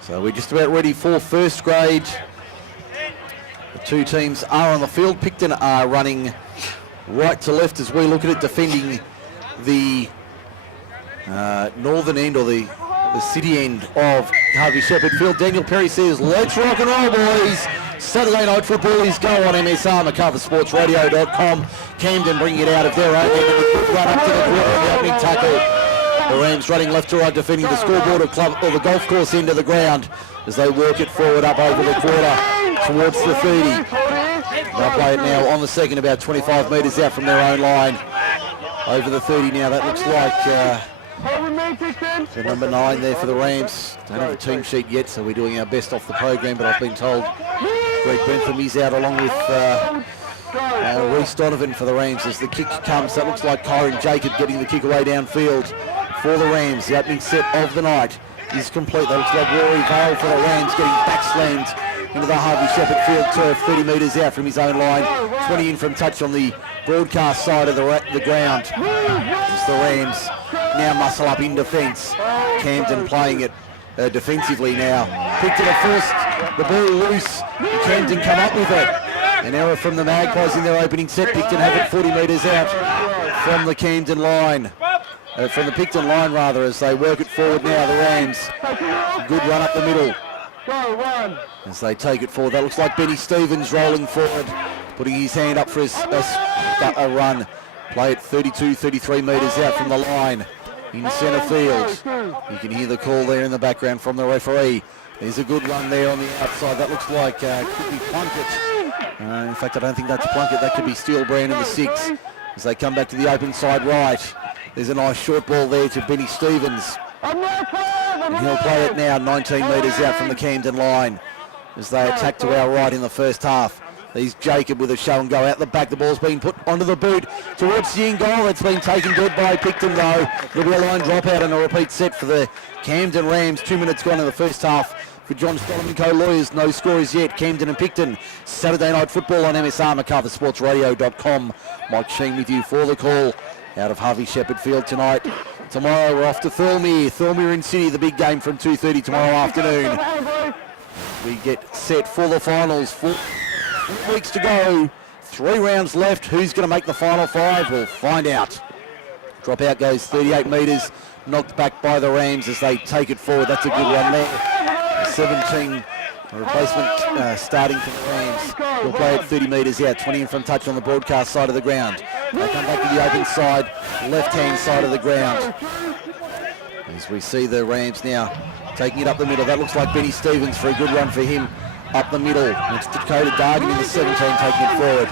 So we're just about ready for first grade. The two teams are on the field. Picton are running right to left as we look at it, defending the northern end or the city end of Harvey Shepherd Field. Daniel Perry says, let's rock and roll, boys. Saturday night football is go on MSR, MacArthurSportsRadio.com. Camden bringing it out of their own end and a good run up to the quarter of the opening tackle. The Rams running left to right, defending the scoreboard or the golf course end of the ground as they work it forward up over the quarter towards the 30. They'll play it now on the second, about 25 metres out from their own line. Over the 30 now, that looks like the number 9 there for the Rams. Don't have a team sheet yet, so we're doing our best off the program, but I've been told Greg Bentham is out along with Reece Donovan for the Rams as the kick comes. That looks like Kyron Jacob getting the kick away downfield for the Rams. The opening set of the night is complete. That looks like Rory Vale for the Rams getting backslammed into the Harvey Shepherd Field turf, 30 metres out from his own line, 20 in from touch on the broadcast side of the ground. As the Rams now muscle up in defence. Camden playing it defensively now. Picked it at first, the ball loose, and Camden come up with it. An error from the Magpies in their opening set. Picton have it 40 metres out from the Camden line. From the Picton line rather, as they work it forward now, the Rams. Good run up the middle. As they take it forward, that looks like Benny Stevens rolling forward, putting his hand up for a run. Play it 32, 33 metres out from the line in centre field. You can hear the call there in the background from the referee. There's a good run there on the outside. That looks like could be Plunkett. In fact, I don't think that's Plunkett. That could be Steelbrand in the 6 as they come back to the open side right. There's a nice short ball there to Benny Stevens. And he'll play it now 19 metres out from the Camden line as they attack to our right in the first half. There's Jacob with a show and go out the back. The ball's being put onto the boot towards the in goal. It's been taken good by Picton though. There'll be a line dropout and a repeat set for the Camden Rams. 2 minutes gone in the first half. For John Stolman Co-Lawyers, no scorers yet. Camden and Picton, Saturday night football on MSR, MacArthurSportsRadio.com. Mike Shean with you for the call out of Harvey Shepherd Field tonight. Tomorrow we're off to Thirlmere in City, the big game from 2:30 tomorrow afternoon. We get set for the finals. 4 weeks to go, 3 rounds left. Who's going to make the final 5? We'll find out. Dropout goes 38 metres, knocked back by the Rams as they take it forward. That's a good one there. 17 replacement starting for the Rams. We'll play it 30 metres out, 20 in from touch on the broadcast side of the ground. They come back to the open side, left-hand side of the ground. As we see the Rams now taking it up the middle. That looks like Benny Stevens for a good run for him up the middle. It's Dakota Dargan in the 17 taking it forward.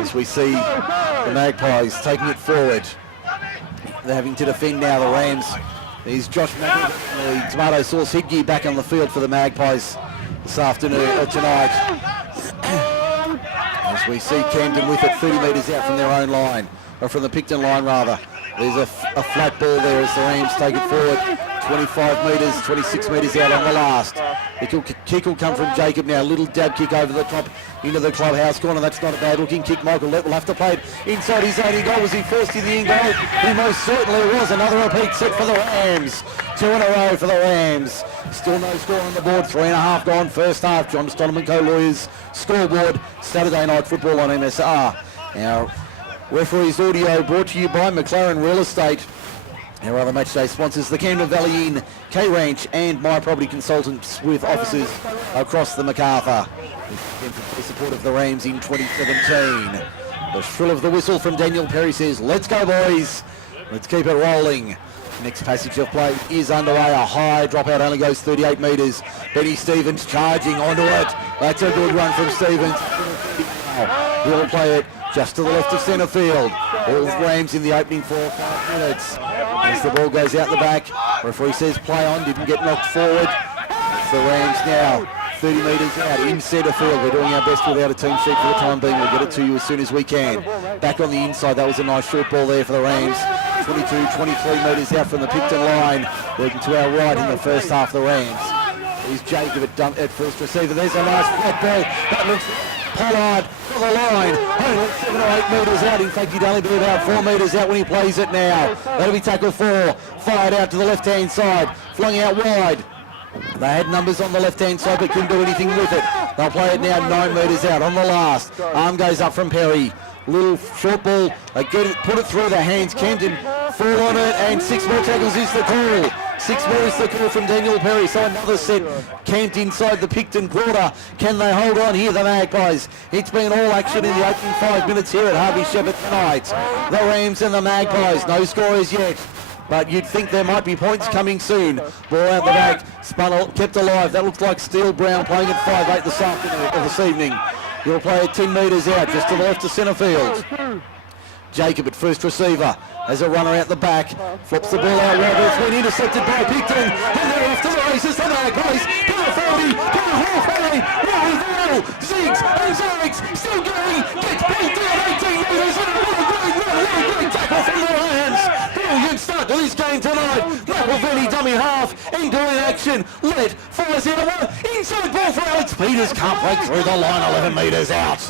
As we see the Magpies taking it forward. They're having to defend now, the Rams. There's Josh McElroy, the tomato sauce headgear back on the field for the Magpies this afternoon, or tonight. As we see Camden with it 30 metres out from their own line, or from the Picton line rather. There's a flat ball there as the Rams take it forward. 25 metres, 26 metres out on the last. The kick will come from Jacob now. Little dab kick over the top into the clubhouse corner. That's not a bad looking kick. Michael Lett will have to play it inside his own in-goal. Was he first in the in-goal? He most certainly was. Another repeat set for the Rams. 2 in a row for the Rams. Still no score on the board. 3.5 gone first half. John Stolman Co-Lawyers scoreboard. Saturday night football on MSR. Our referee's audio brought to you by McLaren Real Estate. Our other matchday sponsors, the Camden Valley Inn, K-Ranch and My Property Consultants with offices across the MacArthur. The support of the Rams in 2017. The shrill of the whistle from Daniel Perry says, let's go boys, let's keep it rolling. Next passage of play is underway. A high dropout only goes 38 metres. Benny Stevens charging onto it. That's a good run from Stevens. He'll play it just to the left of centre field. All Rams in the opening 4 or 5 minutes. As the ball goes out the back, referee says play on, didn't get knocked forward. It's the Rams now, 30 metres out in centre field. We're doing our best without a team sheet for the time being. We'll get it to you as soon as we can. Back on the inside, that was a nice short ball there for the Rams. 22, 23 metres out from the Picton line. Working to our right in the first half of the Rams. Here's Jacob at first receiver. There's a nice flat ball. That looks Pollard for the line. Only 7 or 8 metres out. In fact, he'd only be about 4 metres out when he plays it now. That'll be tackle 4. Fired out to the left-hand side. Flung out wide. They had numbers on the left-hand side but couldn't do anything with it. They'll play it now 9 metres out on the last. Arm goes up from Perry. Little short ball. They get it, put it through their hands. Camden fall on it, and 6 more tackles is the call. 6 more is the call from Daniel Perry. So another set camped inside the Picton quarter. Can they hold on here, the Magpies? It's been all action in the opening 5 minutes here at Harvey Shepherd tonight. The Rams and the Magpies. No scorers yet, but you'd think there might be points coming soon. Ball out the back, spun, kept alive. That looks like Steele Brown playing at 5'8" this afternoon or this evening. He'll play it 10 metres out, just to the left of centre field. Jacob at first receiver, has a runner out the back, flops the ball out wide, it's been intercepted by Picton, and they're off to the races, the Magpies, to the 40, to the halfway, right the middle, zigs and zags, still going, gets pulled down 18 metres, and a great tackle from the Lions. Brilliant start to this game tonight. McIlvenny dummy half, into action, let fires out one, inside ball for Alex Peters, can't break through the line, 11 metres out.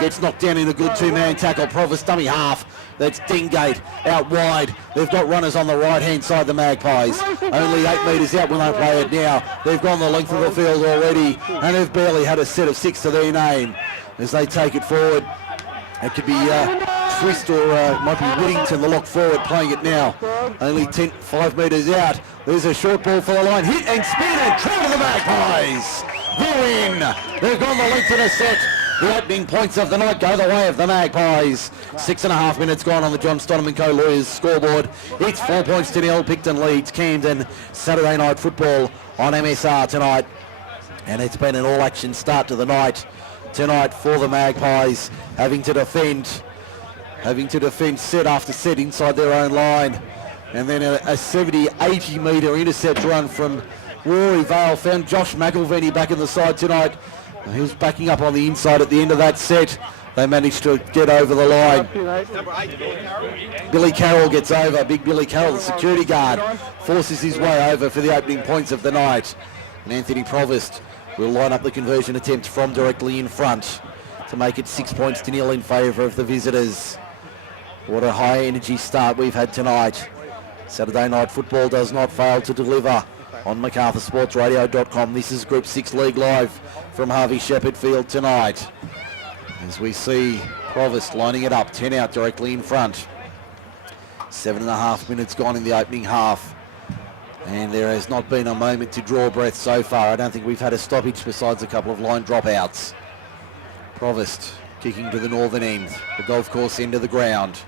Gets knocked down in a good 2-man tackle, Provost dummy half. That's Dingate out wide. They've got runners on the right-hand side, the Magpies. Only 8 metres out when they play it now. They've gone the length of the field already, and they've barely had a set of 6 to their name. As they take it forward, it could be Twist or might be Whittington, the lock forward, playing it now. Only 5 metres out. There's a short ball for the line. Hit and spin and try to the Magpies. They're in. They've gone the length of the set. The opening points of the night go the way of the Magpies. 6.5 minutes gone on the John Stonham & Co Lawyers scoreboard. It's 4 points to nil. Picton leads Camden. Saturday night football on MSR tonight. And it's been an all-action start to the night tonight for the Magpies, having to defend set after set inside their own line. And then a 70, 80 metre intercept run from Rory Vale found Josh McIlvenny back in the side tonight. He was backing up on the inside at the end of that set. They managed to get over the line. Billy Carroll gets over. Big Billy Carroll, the security guard, forces his way over for the opening points of the night. And Anthony Provost will line up the conversion attempt from directly in front to make it 6 points to nil in favour of the visitors. What a high energy start we've had tonight. Saturday night football does not fail to deliver on MacArthurSportsRadio.com. This is Group 6 League Live from Harvey Shepherd Field tonight. As we see Provost lining it up, 10 out directly in front. 7.5 minutes gone in the opening half. And there has not been a moment to draw breath so far. I don't think we've had a stoppage besides a couple of line dropouts. Provost kicking to the northern end, the golf course end of the ground.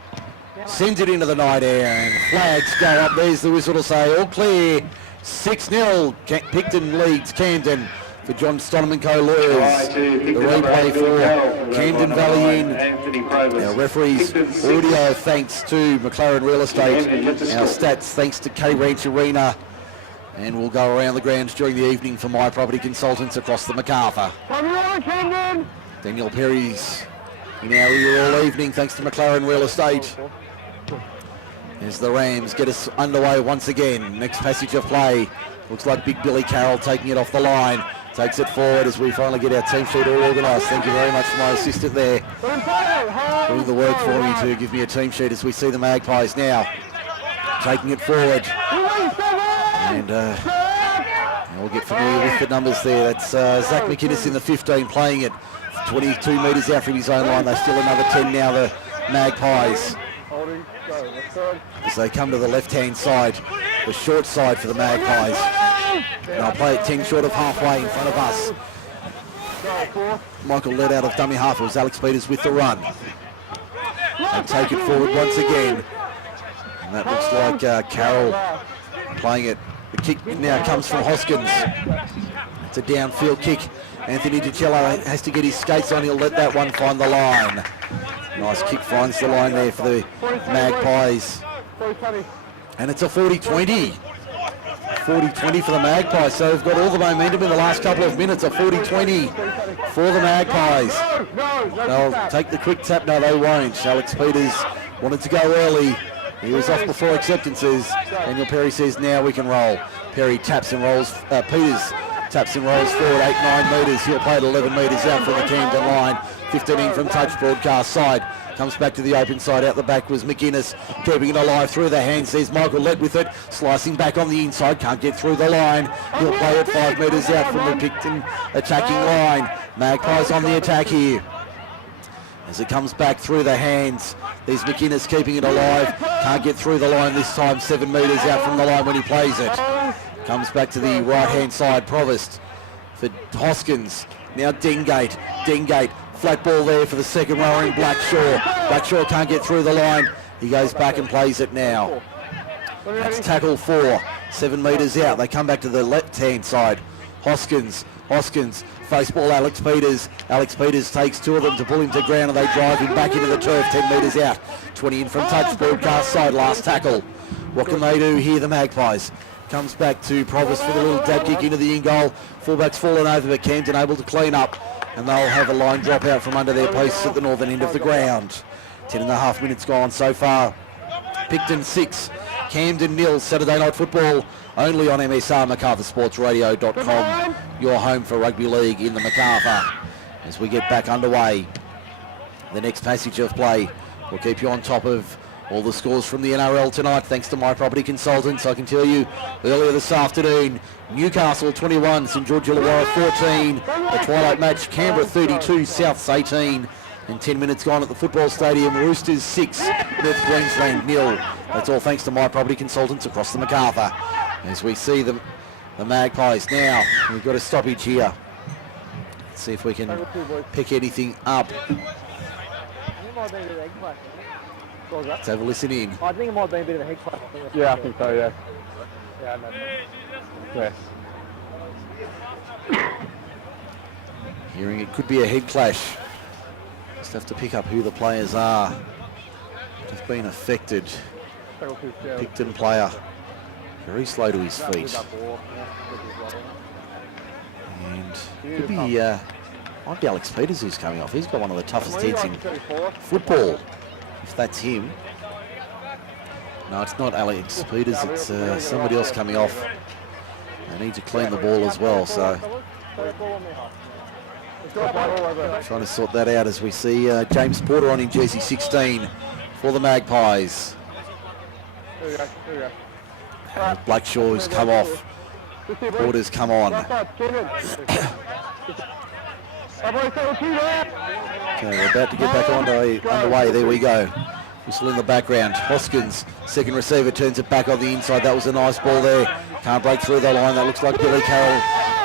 Sends it into the night air and flags go up. There's the whistle to say all clear. 6-0, Picton leads Camden for John Stonham & Co Lawyers. The replay for Camden Valley Inn. Our referees audio thanks to McLaren Real Estate. Our stats thanks to K-Ranch Arena. And we'll go around the grounds during the evening for My Property Consultants across the MacArthur. Daniel Perry's in our ear all evening thanks to McLaren Real Estate. As the Rams get us underway once again. Next passage of play. Looks like Big Billy Carroll taking it off the line. Takes it forward as we finally get our team sheet all organised. Thank you very much to my assistant there. Doing the work for me to give me a team sheet as we see the Magpies now. Taking it forward. And we'll get familiar with the numbers there. That's Zach McInnes in the 15 playing it. 22 metres out from his own line. They're still another 10 now, the Magpies. As they come to the left-hand side, the short side for the Magpies. And I'll play it 10 short of halfway in front of us. Michael led out of dummy half. It was Alex Peters with the run. They take it forward once again. And that looks like Carroll playing it. The kick now comes from Hoskins. It's a downfield kick. Anthony DiCello has to get his skates on. He'll let that one find the line. Nice kick finds the line there for the Magpies. And it's a 40-20. 40-20 for the Magpies. So they've got all the momentum in the last couple of minutes. A 40-20 for the Magpies. They'll take the quick tap. No, they won't. Alex Peters wanted to go early. He was off before acceptances. Daniel Perry says, now we can roll. Perry taps and rolls. Peters taps and rolls forward 8-9 metres. He'll play it 11 metres out from the Camden line. 15 in from touch broadcast side. Comes back to the open side. Out the back was McGuinness, keeping it alive through the hands. There's Michael Lett with it, slicing back on the inside. Can't get through the line. He'll play it 5 metres out from the Picton attacking line. Magpies on the attack here. As it comes back through the hands, there's McGuinness keeping it alive. Can't get through the line this time. 7 metres out from the line when he plays it. Comes back to the right-hand side. Provost for Hoskins. Now Dengate. Flat ball there for the second rower in Blackshaw. Blackshaw can't get through the line. He goes back and plays it now. That's tackle 4. 7 metres out. They come back to the left-hand side. Hoskins. Face ball Alex Peters. Alex Peters takes 2 of them to pull him to ground, and they drive him back into the turf. 10 metres out. 20 in from touch broadcast side. Last tackle. What can they do here, the Magpies? Comes back to Provost for the little dab kick into the in-goal. Fullback's fallen over, but Camden able to clean up. And they'll have a line drop out from under their posts at the northern end of the ground. 10.5 minutes gone so far. Picton 6, Camden 0. Saturday night football only on MSR, MacArthurSportsRadio.com. Your home for rugby league in the MacArthur. As we get back underway, the next passage of play will keep you on top of all the scores from the NRL tonight, thanks to My Property Consultants. I can tell you earlier this afternoon, Newcastle 21, St George Illawarra 14. The twilight match, Canberra 32, Souths 18. And 10 minutes gone at the football stadium, Roosters 6, North Queensland 0. That's all thanks to My Property Consultants across the MacArthur. As we see the Magpies now, we've got a stoppage here. Let's see if we can pick anything up. Let's have a listen in. I think it might be a bit of a head clash. Yeah, I think so, yeah. Yeah, I know. Yeah. Hearing it could be a head clash. Just have to pick up who the players are. Have been affected. Picton player, very slow to his feet. And could be, might be Alex Peters who's coming off. He's got one of the toughest heads in football. If that's him. No, it's not Alex Peters, it's somebody else coming off. They need to clean the ball as well, so trying to sort that out as we see James Porter on in jersey 16 for the Magpies. Blackshaw's come off. Porter's come on. Okay, we're about to get back underway. There we go. Whistle in the background. Hoskins, second receiver, turns it back on the inside. That was a nice ball there. Can't break through the line. That looks like Billy Carroll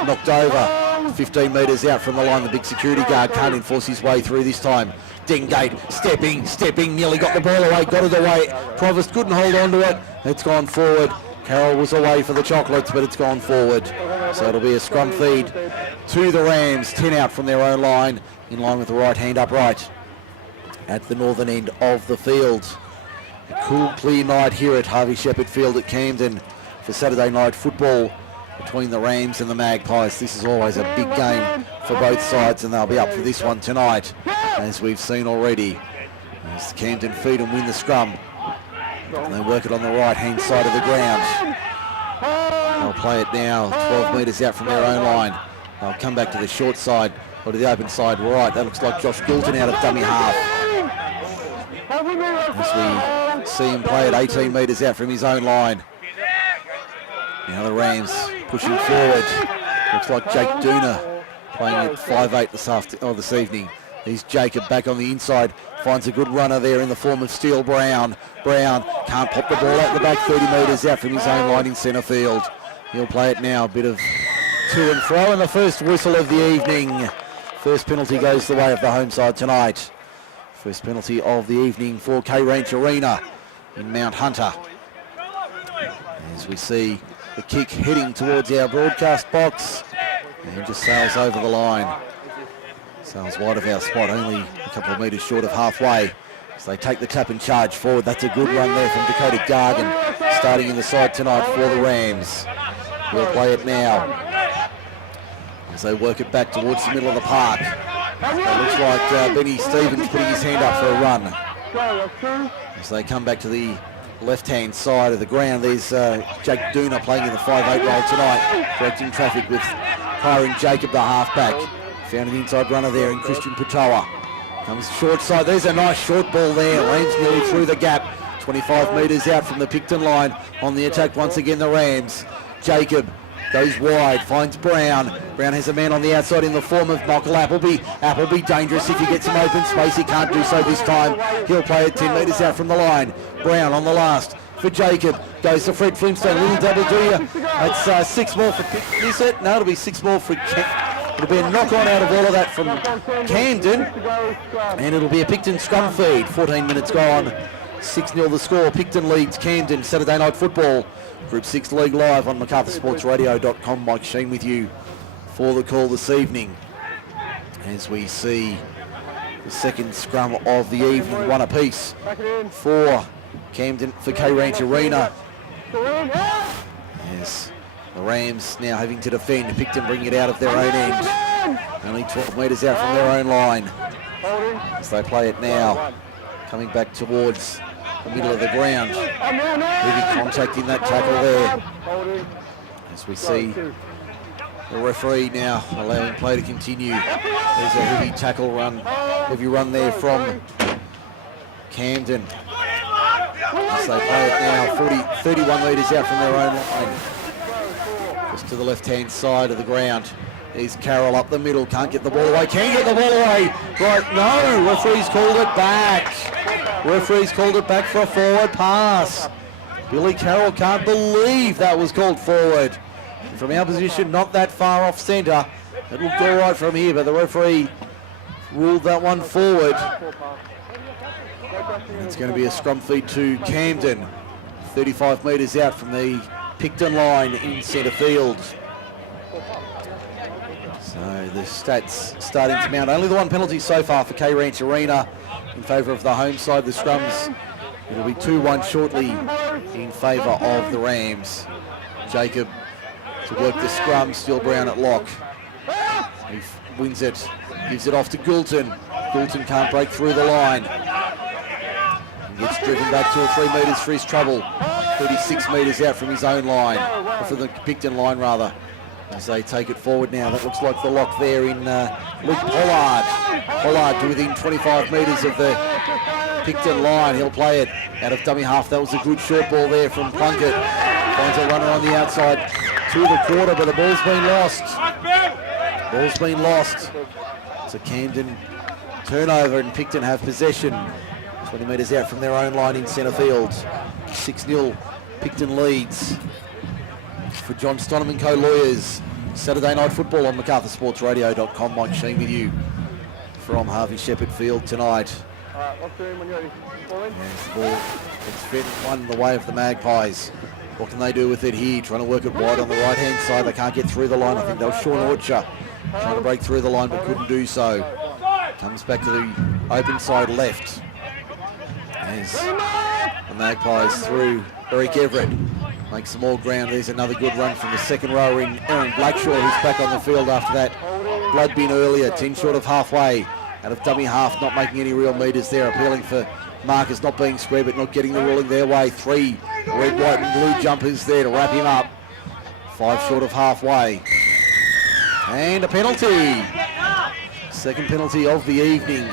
knocked over. 15 metres out from the line. The big security guard can't enforce his way through this time. Dengate stepping, nearly got the ball away, got it away. Provost couldn't hold on to it. It's gone forward. Carroll was away for the chocolates, but it's gone forward. So it'll be a scrum feed to the Rams. 10 out from their own line, in line with the right hand upright at the northern end of the field. A cool, clear night here at Harvey Shepherd Field at Camden for Saturday night football between the Rams and the Magpies. This is always a big game for both sides, and they'll be up for this one tonight, as we've seen already. As Camden feed and win the scrum. And they work it on the right-hand side of the ground. They'll play it now 12 metres out from their own line. They'll come back to the short side, or to the open side right. That looks like Josh Gilton out of dummy half. As we see him play at 18 metres out from his own line. Now the Rams pushing forward. Looks like Jake Dooner playing at 5'8" this evening. He's Jacob back on the inside. Finds a good runner there in the form of Steele Brown. Brown can't pop the ball out the back, 30 metres out from his own line in centre field. He'll play it now, a bit of to and fro, and the first whistle of the evening. First penalty goes the way of the home side tonight. First penalty of the evening for K-Ranch Arena in Mount Hunter. As we see the kick heading towards our broadcast box, and just sails over the line. Sails wide of our spot, only a couple of metres short of halfway. So they take the tap and charge forward. That's a good run there from Dakota Gargan, starting in the side tonight for the Rams. We'll play it now as they work it back towards the middle of the park. It looks like Benny Stevens putting his hand up for a run. As they come back to the left-hand side of the ground, there's Jake Dooner playing in the 5'8" role tonight, directing traffic with hiring Jacob, the halfback. Found an inside runner there in Christian Patoa. Comes short side. There's a nice short ball there. Lands nearly through the gap. 25 metres out from the Picton line. On the attack once again, the Rams. Jacob goes wide, finds Brown. Brown has a man on the outside in the form of Michael Appleby. Appleby dangerous if he gets some open space. He can't do so this time. He'll play it 10 metres out from the line. Brown on the last for Jacob. Goes to Fred Flintstone. Little double do you. That's 6 more for Picton, is it? No, it'll be 6 more for It'll be a knock-on out of all of that from Camden. And it'll be a Picton scrum feed. 14 minutes gone. 6-0 the score. Picton leads Camden. Saturday Night Football. Group 6 League live on MacArthurSportsRadio.com. Mike Shean with you for the call this evening. As we see the second scrum of the evening, 1 apiece for Camden, for K-Ranch Arena. Yes, the Rams now having to defend. Picton bringing it out of their own end. Only 12 metres out from their own line. As they play it now, coming back towards the middle of the ground. Heavy contact in that tackle there. As we see the referee now allowing play to continue. There's a heavy tackle run, heavy run there from Camden. As they play it now, 31 metres out from their own line. Just to the left-hand side of the ground. There's Carroll up the middle, can't get the ball away, can get the ball away. Right, no, referee's called it back. Referee's called it back for a forward pass. Billy Carroll can't believe that was called forward. And from our position, not that far off centre. It looked all right from here, but the referee ruled that one forward. It's going to be a scrum feed to Camden. 35 metres out from the Picton line in centre field. So the stats starting to mount. Only the one penalty so far for K-Ranch Arena in favour of the home side. The scrums, it'll be 2-1 shortly in favour of the Rams. Jacob to work the scrum, still Brown at lock. He wins it, gives it off to Goulton. Goulton can't break through the line. He gets driven back 2 or 3 metres for his trouble. 36 metres out from his own line, or from the Picton line rather. As they take it forward now, that looks like the lock there in Luke Pollard. Pollard to within 25 metres of the Picton line. He'll play it out of dummy half. That was a good short ball there from Plunkett. Finds a runner on the outside to the quarter, but the ball's been lost. Ball's been lost. It's a Camden turnover and Picton have possession. 20 metres out from their own line in centre field. 6-0 Picton leads. For John Stonham & Co Lawyers, Saturday Night Football on MacArthurSportsRadio.com. Mike Shean with you from Harvey Shepherd Field tonight. What's doing when you're ready? Yes, the ball, it's fed one the way of the Magpies. What can they do with it here? Trying to work it wide on the right-hand side. They can't get through the line. I think that was Sean Orcher trying to break through the line but couldn't do so. Comes back to the open side left. As the Magpies through Eric Everett. Makes some more ground. There's another good run from the second rower in Aaron Blackshaw, who's back on the field after that blood bin earlier. 10 short of halfway. Out of dummy half, not making any real metres there. Appealing for markers, not being square, but not getting the ruling their way. 3 red, white and blue jumpers there to wrap him up. 5 short of halfway. And a penalty. Second penalty of the evening.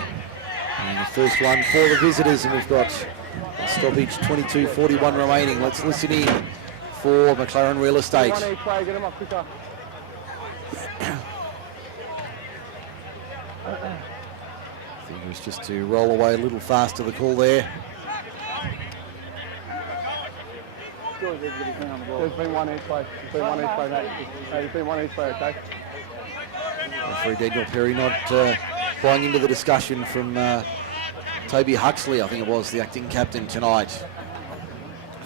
And the first one for the visitors, and we've got a stoppage, 22:41 remaining. Let's listen in for McLaren Real Estate. I think it was just to roll away a little faster, the call there. There's been one each way. There's been one each way, mate. There's been one each way, okay? Referee Daniel Perry not buying into the discussion from Toby Huxley, I think it was, the acting captain tonight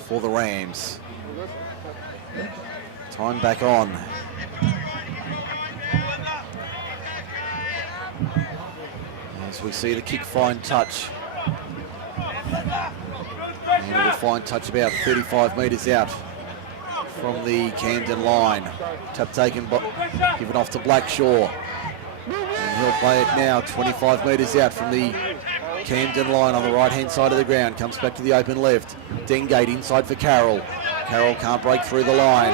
for the Rams. Time back on. As we see the kick fine touch. And it will find touch about 35 metres out from the Camden line. Tap taken, given off to Blackshaw. And he'll play it now 25 metres out from the Camden line on the right-hand side of the ground. Comes back to the open left. Dengate inside for Carroll. Carroll can't break through the line.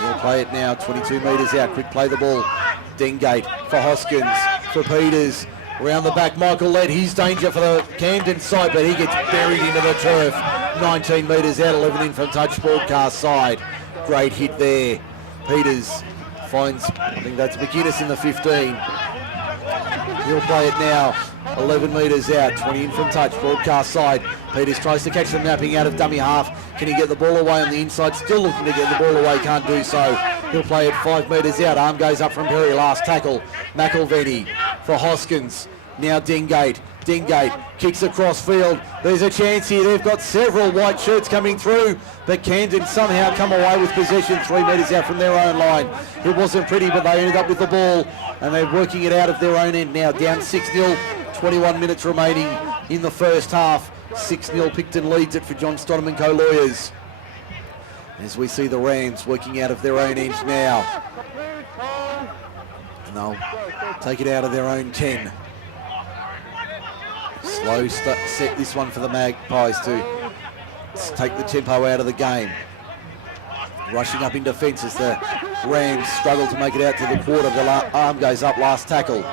He'll play it now, 22 metres out. Quick play the ball. Dengate for Hoskins, for Peters. Around the back, Michael Lett. He's danger for the Camden side, but he gets buried into the turf. 19 metres out, 11 in from touch broadcast side. Great hit there. Peters finds, I think that's McInnes in the 15. He'll play it now. 11 metres out, 20 in from touch, broadcast side. Peters tries to catch the napping out of dummy half. Can he get the ball away on the inside? Still looking to get the ball away, can't do so. He'll play it 5 metres out. Arm goes up from Perry, last tackle. McElveny for Hoskins. Now Dengate. Dengate kicks across field. There's a chance here. They've got several white shirts coming through, but Camden somehow come away with possession 3 metres out from their own line. It wasn't pretty, but they ended up with the ball, and they're working it out of their own end now. Down 6-0, 21 minutes remaining in the first half. 6-0, Picton leads it for John Stonham and co-lawyers. As we see the Rams working out of their own end now. And they'll take it out of their own 10. Slow set this one for the Magpies to take the tempo out of the game. Rushing up in defence as the Rams struggle to make it out to the quarter. The arm goes up, last tackle.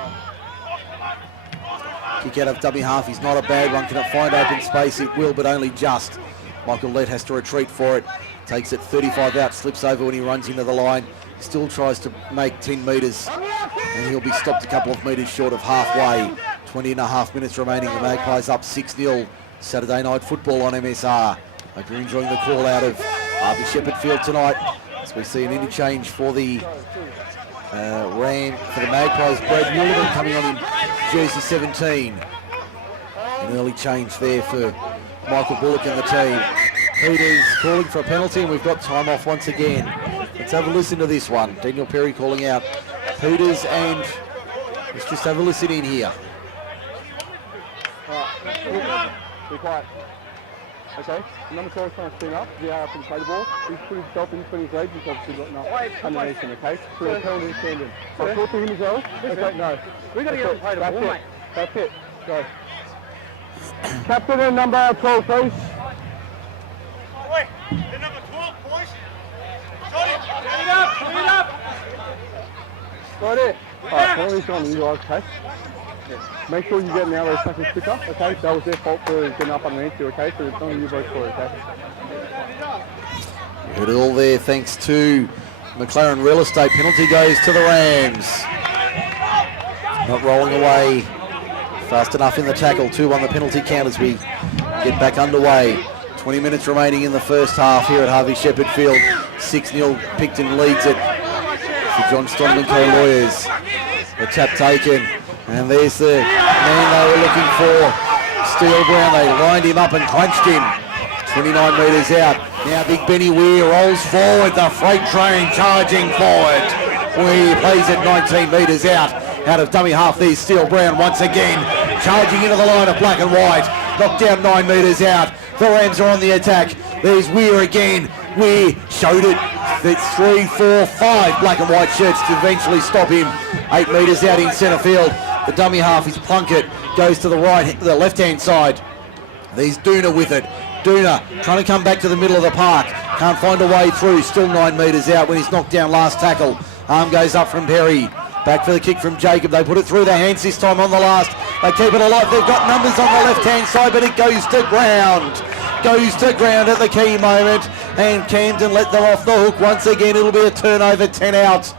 Kick out of dummy half is not a bad one. Can it find open space? It will, but only just. Michael Lett has to retreat for it. Takes it 35 out, slips over when he runs into the line. Still tries to make 10 metres, and he'll be stopped a couple of metres short of halfway. 20 and a half minutes remaining. The Magpies up 6-0. Saturday night football on MSR. Hope you're enjoying the call out of Harvey Shepherd Field tonight. As we see an interchange for the Magpies. Brad Mulligan coming on in jersey 17. An early change there for Michael Bullock and the team. Peters calling for a penalty, and we've got time off once again. Let's have a listen to this one. Daniel Perry calling out Peters, and let's just have a listen in here. Be quiet. Okay, number 4 is trying to spin up. The up and play the ball. He's put himself in between his legs. He's obviously got enough underneath him, okay? So we're penalty in Camden. I'll talk to him as well. Okay, no. We've got to get him play the ball, mate. That's it. Go. Captain and number 12, please. Wait, the number 12, boys. Shot it. Get it up. Get it up. Right there. Alright, penalty's on you guys, okay? Make sure you get an hour second quicker, okay? That was their fault for getting up underneath you, okay? So it's not you both for it, okay? You heard it all there thanks to McLaren Real Estate. Penalty goes to the Rams. Not rolling away fast enough in the tackle. 2 on the penalty count as we get back underway. 20 minutes remaining in the first half here at Harvey Shepherd Field. 6-0, Picton leads it for John Stonham and co-lawyers. The tap taken. And there's the man they were looking for, Steele Brown. They lined him up and crunched him. 29 metres out. Now Big Benny Weir rolls forward. The freight train charging forward. Weir plays it 19 metres out of dummy half. There's Steele Brown once again, charging into the line of black and white. Knocked down 9 metres out. The Rams are on the attack. There's Weir again. Weir showed it. It's 3, 4, 5 black and white shirts to eventually stop him. 8 metres out in centre field. The dummy half is Plunkett, goes to the left-hand side. There's Duna with it. Duna trying to come back to the middle of the park. Can't find a way through, still 9 metres out when he's knocked down, last tackle. Arm goes up from Perry. Back for the kick from Jacob. They put it through their hands this time on the last. They keep it alive. They've got numbers on the left-hand side, but it goes to ground. Goes to ground at the key moment. And Camden let them off the hook once again. It'll be a turnover, 10 out.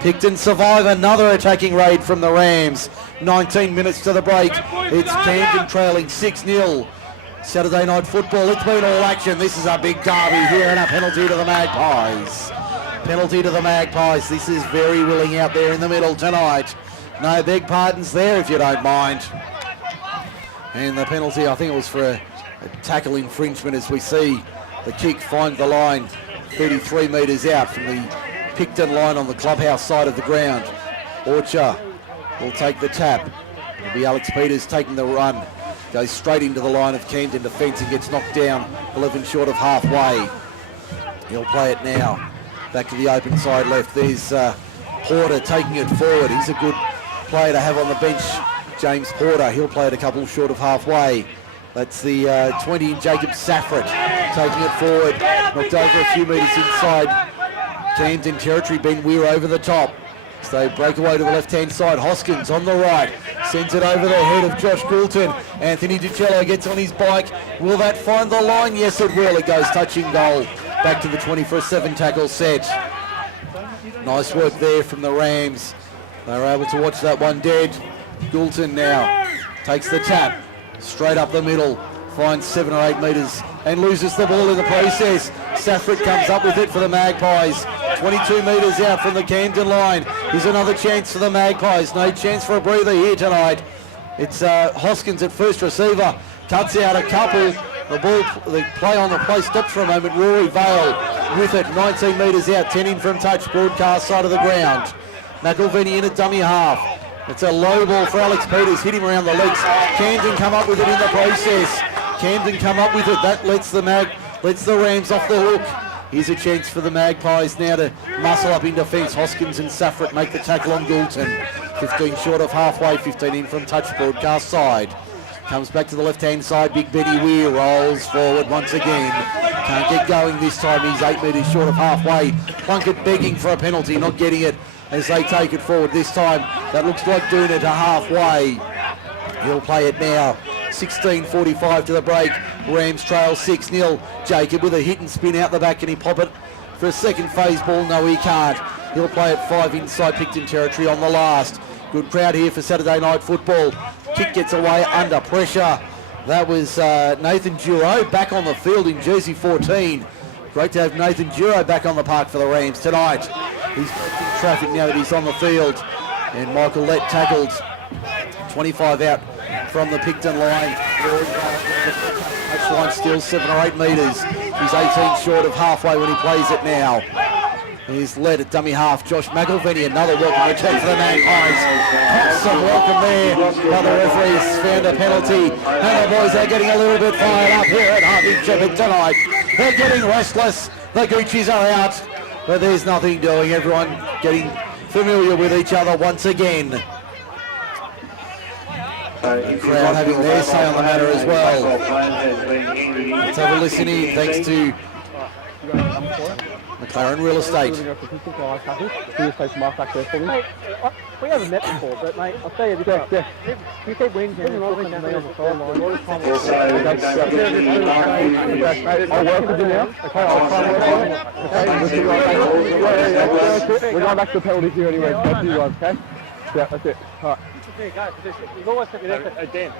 Picton survive another attacking raid from the Rams. 19 minutes to the break. It's Camden trailing 6-0. Saturday night football. It's been all action. This is a big derby here, and a penalty to the Magpies. Penalty to the Magpies. This is very willing out there in the middle tonight. No beg pardons there, if you don't mind. And the penalty, I think it was for a tackle infringement, as we see the kick find the line 33 metres out from the Picton line on the clubhouse side of the ground. Orcher will take the tap. It'll be Alex Peters taking the run. Goes straight into the line of Camden defence and gets knocked down 11 short of halfway. He'll play it now. Back to the open side left. There's Porter taking it forward. He's a good player to have on the bench, James Porter. He'll play it a couple short of halfway. That's the 20, Jacob Saffret taking it forward. Knocked over a few metres inside Camden territory. Ben Weir over the top. So they break away to the left-hand side. Hoskins on the right. Sends it over the head of Josh Goulton. Anthony DiCello gets on his bike. Will that find the line? Yes, it will. It goes touching goal. Back to the 20 for a 7 tackle set. Nice work there from the Rams. They were able to watch that one dead. Goulton now takes the tap. Straight up the middle. Finds 7 or 8 metres and loses the ball in the process. Safford comes up with it for the Magpies. 22 metres out from the Camden line. Here's another chance for the Magpies. No chance for a breather here tonight. It's Hoskins at first receiver. Cuts out a couple. The play on the play stops for a moment. Rory Vale with it. 19 metres out. 10 in from touch. Broadcast side of the ground. McElveny in a dummy half. It's a low ball for Alex Peters. Hit him around the legs. Camden come up with it in the process. Camden come up with it. That lets the Rams off the hook. Here's a chance for the Magpies now to muscle up in defence. Hoskins and Safford make the tackle on Goulton. 15 short of halfway, 15 in from touch, broadcast side. Comes back to the left-hand side. Big Benny Weir rolls forward once again. Can't get going this time. He's 8 metres short of halfway. Plunkett begging for a penalty, not getting it as they take it forward this time. That looks like doing it to halfway. He'll play it now. 16:45 to the break. Rams trail 6-0. Jacob with a hit and spin out the back. Can he pop it for a second phase ball? No, he can't. He'll play it 5 inside Picton territory on the last. Good crowd here for Saturday night football. Kick gets away under pressure. That was Nathan Duro back on the field in jersey 14. Great to have Nathan Duro back on the park for the Rams tonight. He's in traffic now that he's on the field. And Michael Lett tackled 25 out from the Picton line. Touchline still 7 or 8 metres. He's 18 short of halfway when he plays it now. He's led at dummy half. Josh McElveny, another welcome return for the Magpies. Some welcome there. Other referees found a penalty. And the boys are getting a little bit fired up here at Harvey Shepherd tonight. They're getting restless. The Gucci's are out. But there's nothing doing. Everyone getting familiar with each other once again. The crowd having their say on the matter as well. Let's have a listen in. Thanks to McLaren Real Estate. Mate, we haven't met before, but mate, I'll tell you, you keep wins and you're talking to me on the sideline. I'll work with you now. Okay, I'll try and work on it. We're going back to the penalties here anyway. That's you guys, okay? Yeah, that's it. All right. You've always kept your effort. Dan.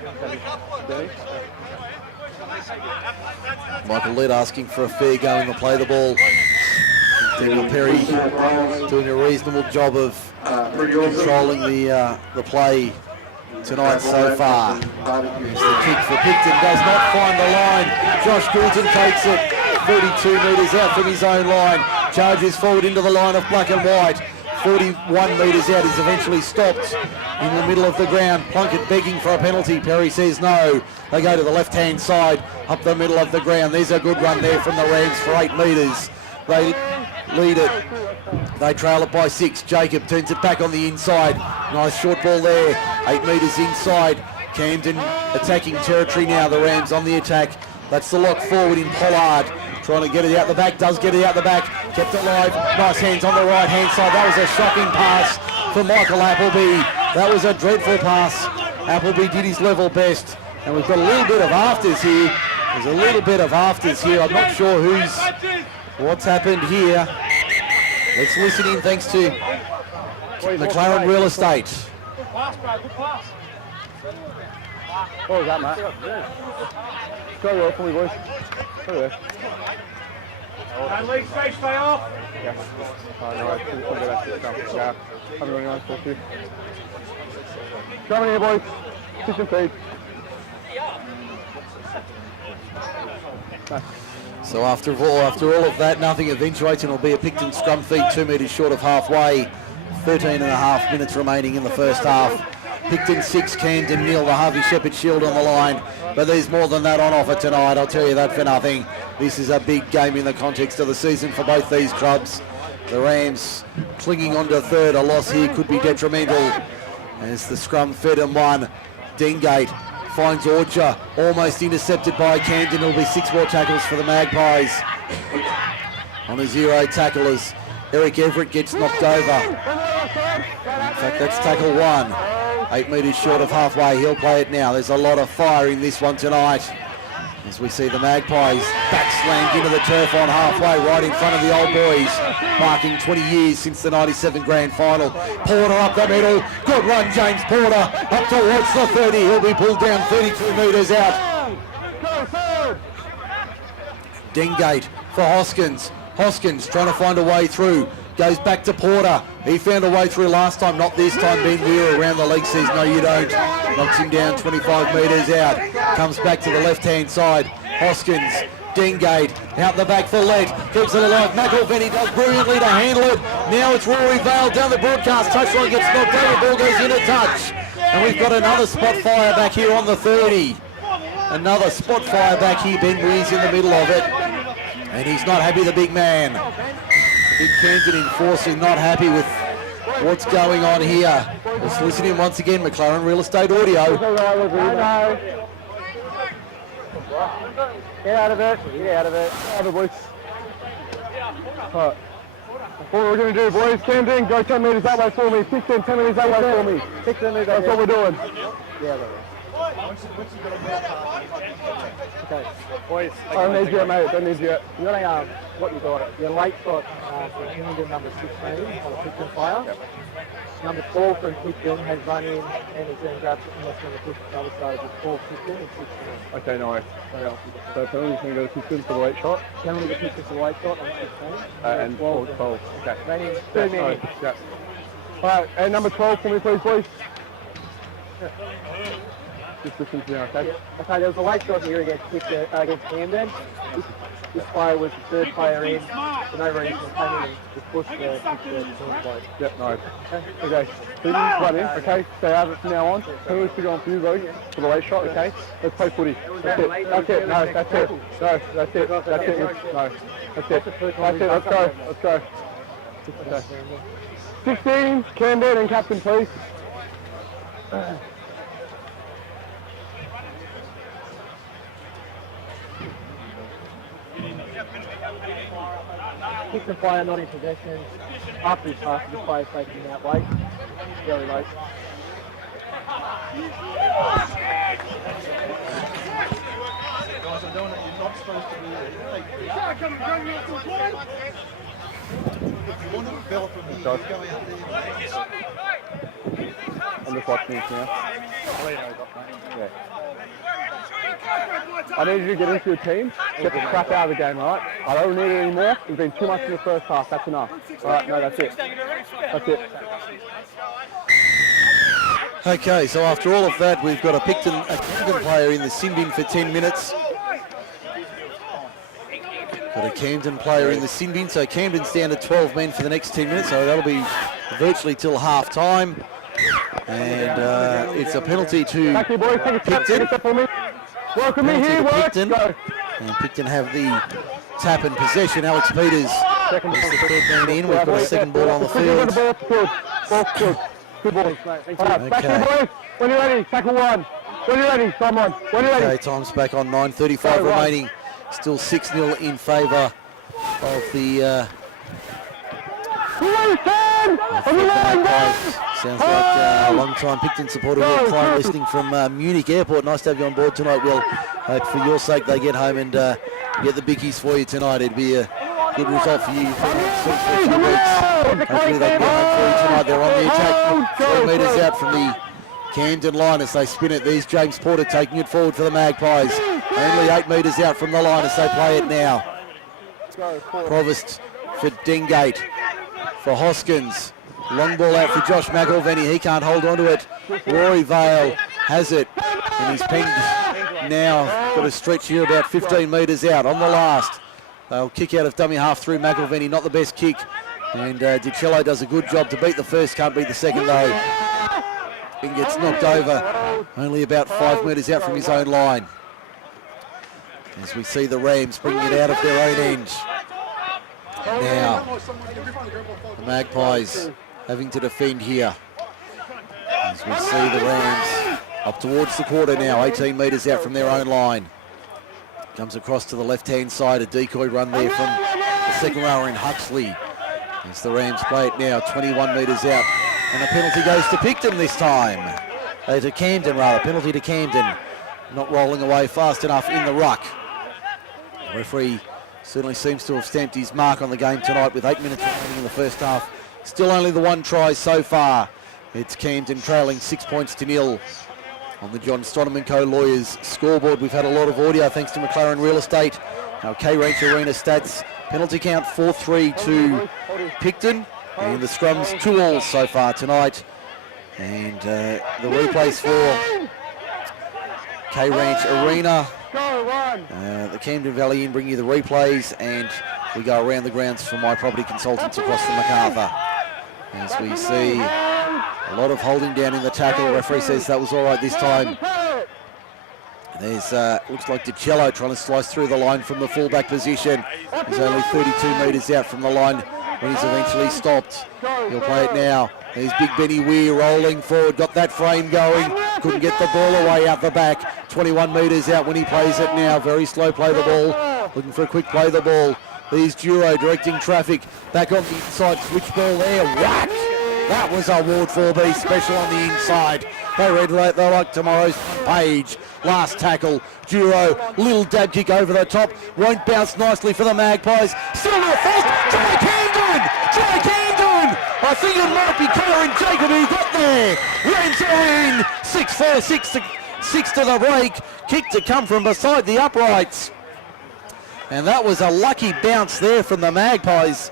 Michael Lett asking for a fair go in the play the ball. Daniel Perry doing a reasonable job of controlling the play tonight so far. There's the kick for Picton, does not find the line. Josh Goulton takes it 32 metres out from his own line. Charges forward into the line of black and white. 41 metres out, is eventually stopped in the middle of the ground. Plunkett begging for a penalty. Perry says no. They go to the left-hand side, up the middle of the ground. There's a good run there from the Rams for 8 metres. They lead it. They trail it by 6. Jacob turns it back on the inside. Nice short ball there. 8 metres inside. Camden attacking territory now. The Rams on the attack. That's the lock forward in Pollard. Trying to get it out the back. Does get it out the back. Kept it alive. Nice hands on the right-hand side. That was a shocking pass for Michael Appleby. That was a dreadful pass. Appleby did his level best. And we've got a little bit of afters here. There's a little bit of afters here. I'm not sure what's happened here. Let's listen in thanks to McLaren Real Estate. Good pass, bro. Good pass. What was that, Matt? Go well for me, boys. Go there. And league space, stay off. Yeah. Alright, yeah. Have a really nice talk to you. Come in here, boys. Kiss and feed. So after all of that, nothing eventuates, and it'll be a Picton scrum feed 2 metres short of halfway. 13 and a half minutes remaining in the first half. Picton 6, Camden 0, the Harvey Shepherd Shield on the line. But there's more than that on offer tonight, I'll tell you that for nothing. This is a big game in the context of the season for both these clubs. The Rams clinging on to third. A loss here could be detrimental as the scrum fed and won. Dengate finds Orcher, almost intercepted by Camden. It'll be 6 more tackles for the Magpies. On a 0 tackle as Eric Everett gets knocked over. In fact, that's tackle 1. 8 metres short of halfway. He'll play it now. There's a lot of fire in this one tonight. As we see the Magpies back slammed into the turf on halfway, right in front of the old boys, marking 20 years since the 97 grand final. Porter up the middle. Good run, James Porter. Up towards the 30. He'll be pulled down 32 metres out. Dengate for Hoskins. Hoskins trying to find a way through. Goes back to Porter. He found a way through last time, not this time. Ben Weir around the leg says, no you don't. Knocks him down 25 metres out. Comes back to the left-hand side. Hoskins, Dengate, out the back for Lett. Keeps it alive. McElvenny does brilliantly to handle it. Now it's Rory Vale down the broadcast touchline, gets knocked over. Ball goes in a touch. And we've got another spot fire back here on the 30. Another spot fire back here. Ben Weir's in the middle of it. And he's not happy, the big man. Big Camden enforcing, not happy with what's going on here. Let's listen in once again, McLaren Real Estate Audio. Get out of it. Get out of it. Out of it, boys. Right. What we're going to do, boys, Camden, go 10 metres that way for me. 16, 10 metres that way for me. 16 metres. That's what we're doing. Yeah, okay. Boys, I don't need you, mate. Don't need you. You got what you got? Your late shot for Camden number 16 on the Picton fire. Yep. Number 12 from Picton has run in and is then grabbed unless number 6 the other side of the 12 Picton and 16. Okay, nice. So penalty's going to go to Picton for the late shot? Penalty to Picton for the late shot on 16. And 12. Okay. Ran in 2 minutes. Yep. Alright, and number 12 for me please, boys. Just listen to me, okay? Yeah. Okay, there was a late shot here against Camden. This player was the third player in. For no reason, came in and just pushed the team play. Yep, nice. Okay, so run in, okay? Stay out of it from now on. Penalties to go on for you, though, for the late shot, okay? Let's play footy. That's it. That's it. No, that's it. No, that's it. That's it. No, that's it. That's it. Let's go. Let's go. Okay. 16, Camden and captain, please. Kick the fire, not in possession. After his pass, the fire's taking him out late. Very late. I'm just watching this now. Yeah. I need you to get into your team, get the crap out of the game, alright? I don't need it anymore. There's been too much in the first half, that's enough. Alright, no, that's it. That's it. Okay, so after all of that, we've got a Camden player in the sin bin for 10 minutes. Got a Camden player in the sin bin, so Camden's down to 12 men for the next 10 minutes, so that'll be virtually till half time. And it's a penalty to Picton. Welcome me here, Picton. And Picton have the tap and possession. Alex Peters is the third man in. We've got a second ball on the field. Good ball, mate. Back here, boys. When you're ready, tackle 1. When you're ready, someone. When you're ready. Okay, time's back on 9:35 remaining. Still 6-0 in favour of the Magpies. Sounds like a long-time Picton supporter here, client listening from Munich Airport. Nice to have you on board tonight, Will. Hope for your sake they get home and get the bickies for you tonight. It'd be a good result for you for a few weeks. Hopefully they can get home for you tonight. They're on the attack. 3 metres out from the Camden line as they spin it. There's James Porter taking it forward for the Magpies. Only 8 metres out from the line as they play it now. Provost for Dengate. For Hoskins. Long ball out for Josh McElvenny. He can't hold on to it. Rory Vale has it. And he's pinged now. Got a stretch here about 15 metres out on the last. They'll kick out of dummy half through McElvenny. Not the best kick. And DiCello does a good job to beat the first. Can't beat the second though. He gets knocked over. Only about 5 metres out from his own line. As we see the Rams bringing it out of their own end. Now, the Magpies having to defend here. As we see the Rams up towards the quarter now, 18 metres out from their own line. Comes across to the left-hand side, a decoy run there from the second rower in Huxley. As the Rams play it now, 21 metres out. And a penalty goes to Picton this time. To Camden, rather. Penalty to Camden. Not rolling away fast enough in the ruck. The referee certainly seems to have stamped his mark on the game tonight with 8 minutes remaining in the first half. Still only the one try so far. It's Camden trailing 6 points to 0 on the John Stonham & Co. Lawyers scoreboard. We've had a lot of audio thanks to McLaren Real Estate. Our K-Ranch Arena stats. Penalty count 4-3 to Picton. And the scrums 2-all so far tonight. And the replays for K-Ranch Arena. The Camden Valley Inn bring you the replays, and we go around the grounds for my property consultants across the MacArthur. As we see a lot of holding down in the tackle. The referee says that was all right this time. There's, looks like DiCello trying to slice through the line from the fullback position. He's only 32 metres out from the line when he's eventually stopped. He'll play it now. There's Big Benny Weir rolling forward, got that frame going. Couldn't get the ball away out the back. 21 metres out when he plays it now. Very slow play the ball. Looking for a quick play the ball. There's Duro directing traffic. Back on the inside, switch ball there. Whack! That was a Ward 4B special on the inside. They like tomorrow's page. Last tackle, Duro, little dab kick over the top. Won't bounce nicely for the Magpies. Still not fault. Try Camden! Try Camden! I think it might be Kieran Jacob who got there. Rents in. 6-4, 6 to the break. Kick to come from beside the uprights. And that was a lucky bounce there from the Magpies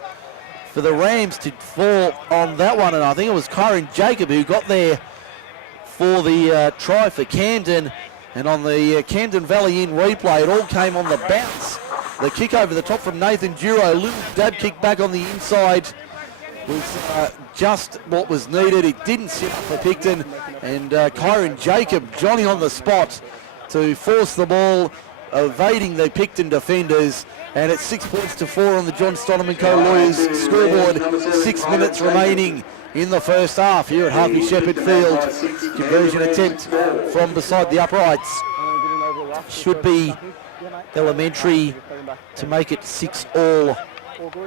for the Rams to fall on that one. And I think it was Kieran Jacob who got there for the try for Camden. And on the Camden Valley Inn replay, it all came on the bounce. The kick over the top from Nathan Duro, little dab kick back on the inside was just what was needed. It didn't sit up for Picton, and Kieran Jacob, Johnny on the spot to force the ball, evading the Picton defenders. And it's 6 points to 4 on the John Stonham & Co. Lawyers scoreboard. 6 minutes remaining in the first half here at Harvey Shepherd Field. Conversion attempt from beside the uprights. Should be elementary to make it 6-all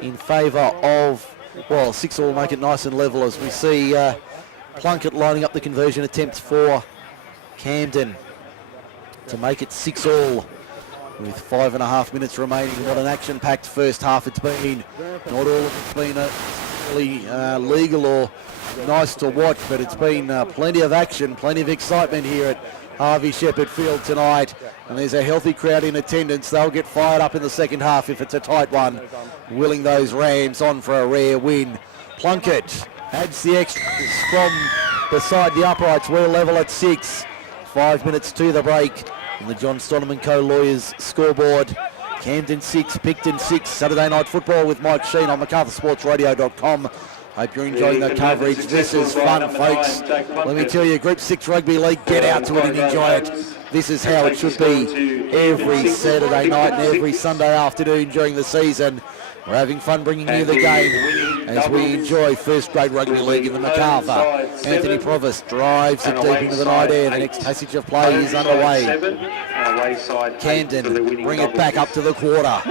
in favour of, well, 6-all make it nice and level as we see Plunkett lining up the conversion attempts for Camden to make it 6-all. With 5.5 minutes remaining. What an action-packed first half it's been. Not all of it's been really legal or nice to watch, but it's been plenty of action, plenty of excitement here at Harvey Shepherd Field tonight. And there's a healthy crowd in attendance. They'll get fired up in the second half if it's a tight one, willing those Rams on for a rare win. Plunkett adds the extras from beside the uprights. We're level at 6. 5 minutes to the break. On the John Stonham & Co. Lawyers scoreboard. Camden 6, Picton 6. Saturday night football with Mike Shean on MacArthurSportsRadio.com. Hope you're enjoying the coverage. This is fun, folks. Let me tell you, Group 6 Rugby League, get out to it and enjoy it. This is how it should be every Saturday night and every Sunday afternoon during the season. We're having fun bringing you the game as we enjoy first grade rugby league in the MacArthur. Anthony Provost drives it deep into the night air. The next passage of play is underway. Camden bring it back up to the quarter.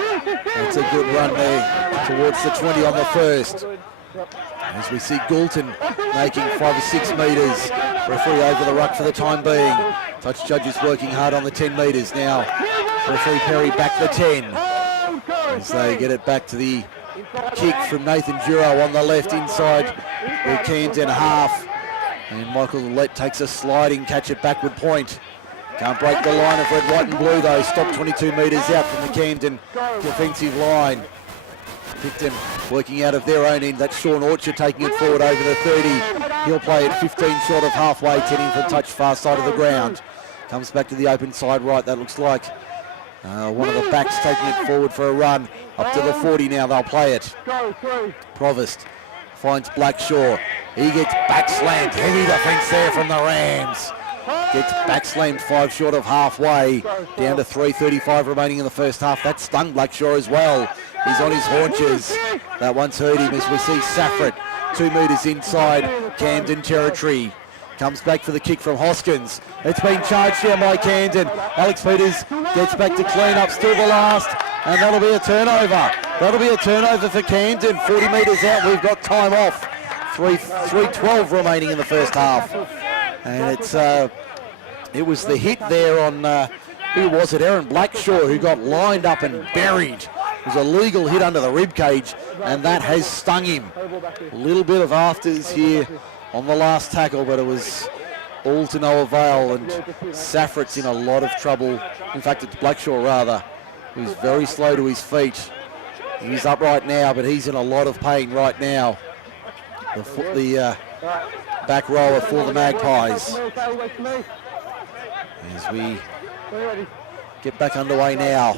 That's a good run there towards the 20 on the first. As we see Goulton making 5 or 6 metres. Referee over the ruck for the time being. Touch judges working hard on the 10 metres now. Referee Perry back the 10. As they get it back to the kick from Nathan Duro on the left inside the Camden half. And Michael Lett takes a sliding catch at backward point. Can't break the line of red, white and blue though. Stop 22 metres out from the Camden defensive line. Picton working out of their own end. That's Sean Orchard taking it forward over the 30. He'll play it 15 short of halfway, 10 in for a touch far side of the ground. Comes back to the open side right. That looks like one of the backs taking it forward for a run. Up to the 40 now, they'll play it. Provost finds Blackshaw. He gets backslammed. Heavy defence there from the Rams. Gets backslammed 5 short of halfway. Down to 3:35 remaining in the first half. That stung Blackshaw as well. He's on his haunches. That one's hurt him as we see Safford 2 metres inside Camden territory. Comes back for the kick from Hoskins. It's been charged down by Camden. Alex Peters gets back to clean up, still the last, and that'll be a turnover. That'll be a turnover for Camden. 40 metres out. We've got time off. 3:12 remaining in the first half. And it was the hit there on, who was it? Aaron Blackshaw, who got lined up and buried. It was a legal hit under the rib cage, and that has stung him. A little bit of afters here on the last tackle, but it was all to no avail, and Safrat's in a lot of trouble. In fact, it's Blackshaw rather, who's very slow to his feet. He's upright now, but he's in a lot of pain right now. The back rower for the Magpies. As we get back underway now.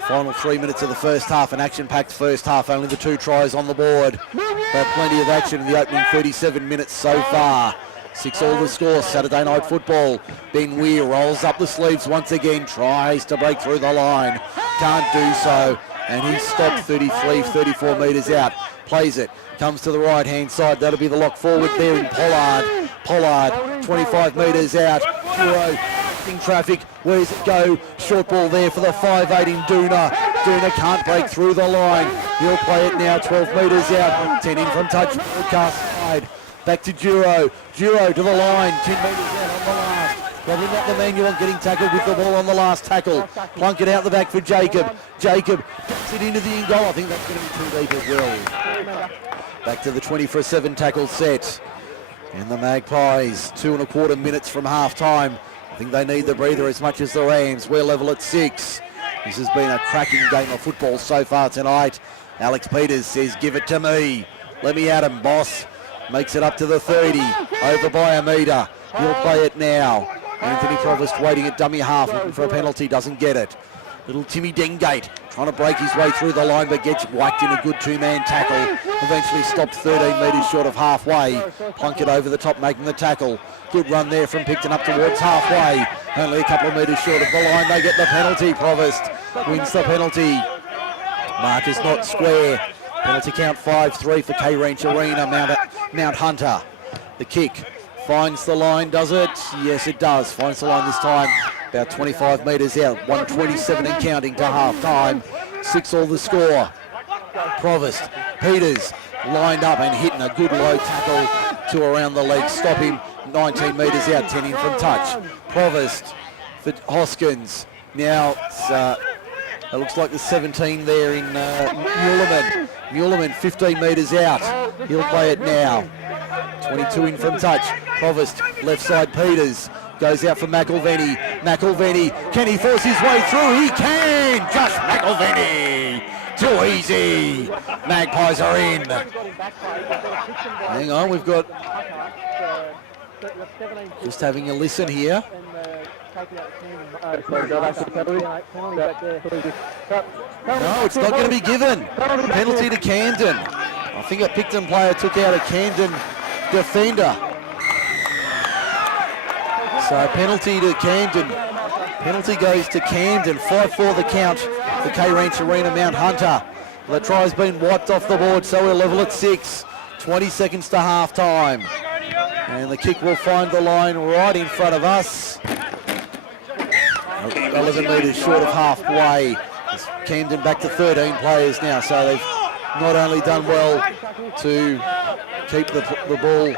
Final 3 minutes of the first half, an action-packed first half. Only the 2 tries on the board. But plenty of action in the opening 37 minutes so far. 6-all the score, Saturday night football. Ben Weir rolls up the sleeves once again, tries to break through the line. Can't do so, and he's stopped 34 metres out. Plays it, comes to the right-hand side. That'll be the lock forward there in Pollard. Pollard, 25 metres out. Duro in traffic. Where's it go? Short ball there for the 5'8" in Duna. Duna can't break through the line. He'll play it now, 12 metres out. 10 in from touch, broadcast side. Back to Duro. Duro to the line, 10 metres out on the last. Probably not the man you want getting tackled with the ball on the last tackle. Plunk it out the back for Jacob. Jacob gets it into the in goal. I think that's going to be too deep as well. Back to the 20 for a 7 tackle set. And the Magpies, 2 1/4 minutes from half time. I think they need the breather as much as the Rams. We're level at 6. This has been a cracking game of football so far tonight. Alex Peters says, give it to me. Let me at him, boss. Makes it up to the 30. Over by a metre. He'll play it now. Anthony Provost waiting at dummy half, looking for a penalty, doesn't get it. Little Timmy Dengate trying to break his way through the line, but gets whacked in a good 2-man tackle. Eventually stopped 13 metres short of halfway. Plunk it over the top, making the tackle. Good run there from Picton up towards halfway. Only a couple of metres short of the line. They get the penalty. Provost wins the penalty. Mark is not square. Penalty count 5-3 for K-Ranch Arena, Mount Hunter. The kick finds the line, does it? Yes, it does. Finds the line this time. About 25 metres out. 1:27 and counting to half-time. 6-all the score. Provost, Peters lined up and hitting a good low tackle to around the leg. Stop him. 19 metres out, 10 in from touch. Provost for Hoskins. Now it looks like the 17 there in Muleman. Muleman 15 metres out. He'll play it now. 22 in from touch. Provost, left side Peters. Goes out for McElvenny. McElvenny, can he force his way through? He can! Josh McElvenny! Too easy. Magpies are in. Hang on, we've got... Just having a listen here. No, it's not going to be given. Penalty to Camden. I think a Picton player took out a Camden defender. So penalty to Camden. Penalty goes to Camden. 5-4 the count for K-Ranch Arena, Mount Hunter. The try's been wiped off the board, so we're level at 6. 20 seconds to half time. And the kick will find the line right in front of us. 11 metres short of halfway. Camden back to 13 players now, so they've not only done well to keep the ball,